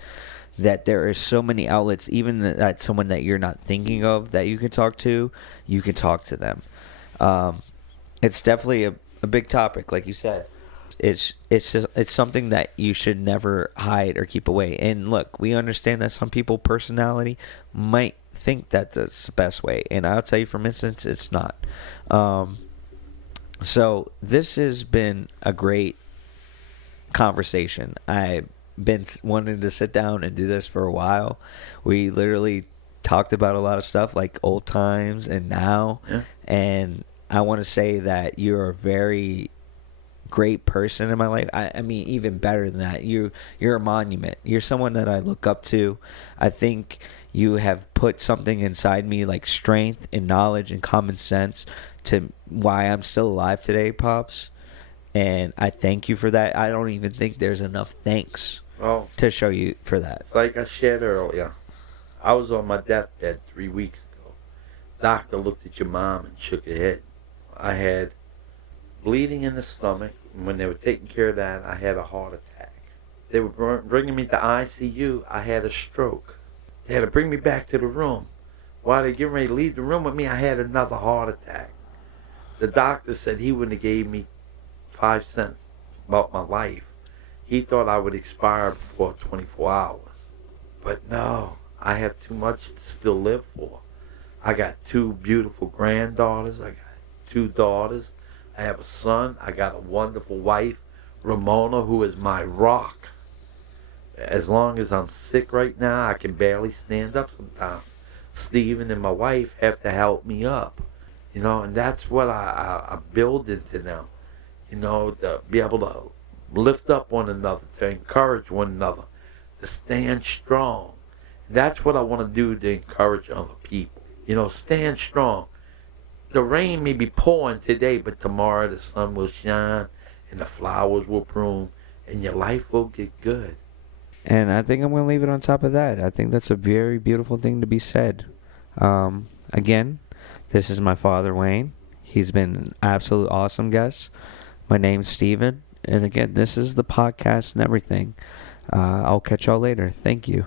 that there are so many outlets, even that someone that you're not thinking of that you can talk to them. It's definitely a big topic, like you said. It's something that you should never hide or keep away. And look, we understand that some people personality might think that that's the best way, and I'll tell you from instance, it's not. So this has been a great conversation. I've been wanting to sit down and do this for a while. We literally talked about a lot of stuff like old times and now, and I want to say that you're a very great person in my life. I mean, even better than that, you're a monument. You're someone that I look up to. I think you have put something inside me like strength and knowledge and common sense to why I'm still alive today, Pops. And I thank you for that. I don't even think there's enough thanks to show you for that. It's like I shared earlier. I was on my deathbed 3 weeks ago. Doctor looked at your mom and shook her head. I had bleeding in the stomach. And when they were taking care of that, I had a heart attack. They were bringing me to ICU. I had a stroke. They had to bring me back to the room. While they getting ready to leave the room with me, I had another heart attack. The doctor said he wouldn't have gave me 5 cents about my life. He thought I would expire before 24 hours. But no, I have too much to still live for. I got 2 beautiful granddaughters. I got 2 daughters. I have a son. I got a wonderful wife, Ramona, who is my rock. As long as I'm sick right now, I can barely stand up sometimes. Stephen and my wife have to help me up. And that's what I build into them. To be able to lift up one another, to encourage one another, to stand strong. That's what I want to do, to encourage other people. Stand strong. The rain may be pouring today, but tomorrow the sun will shine and the flowers will bloom and your life will get good. And I think I'm going to leave it on top of that. I think that's a very beautiful thing to be said. Again, this is my father, Wayne. He's been an absolute awesome guest. My name's Steven. And again, this is the podcast and everything. I'll catch y'all later. Thank you.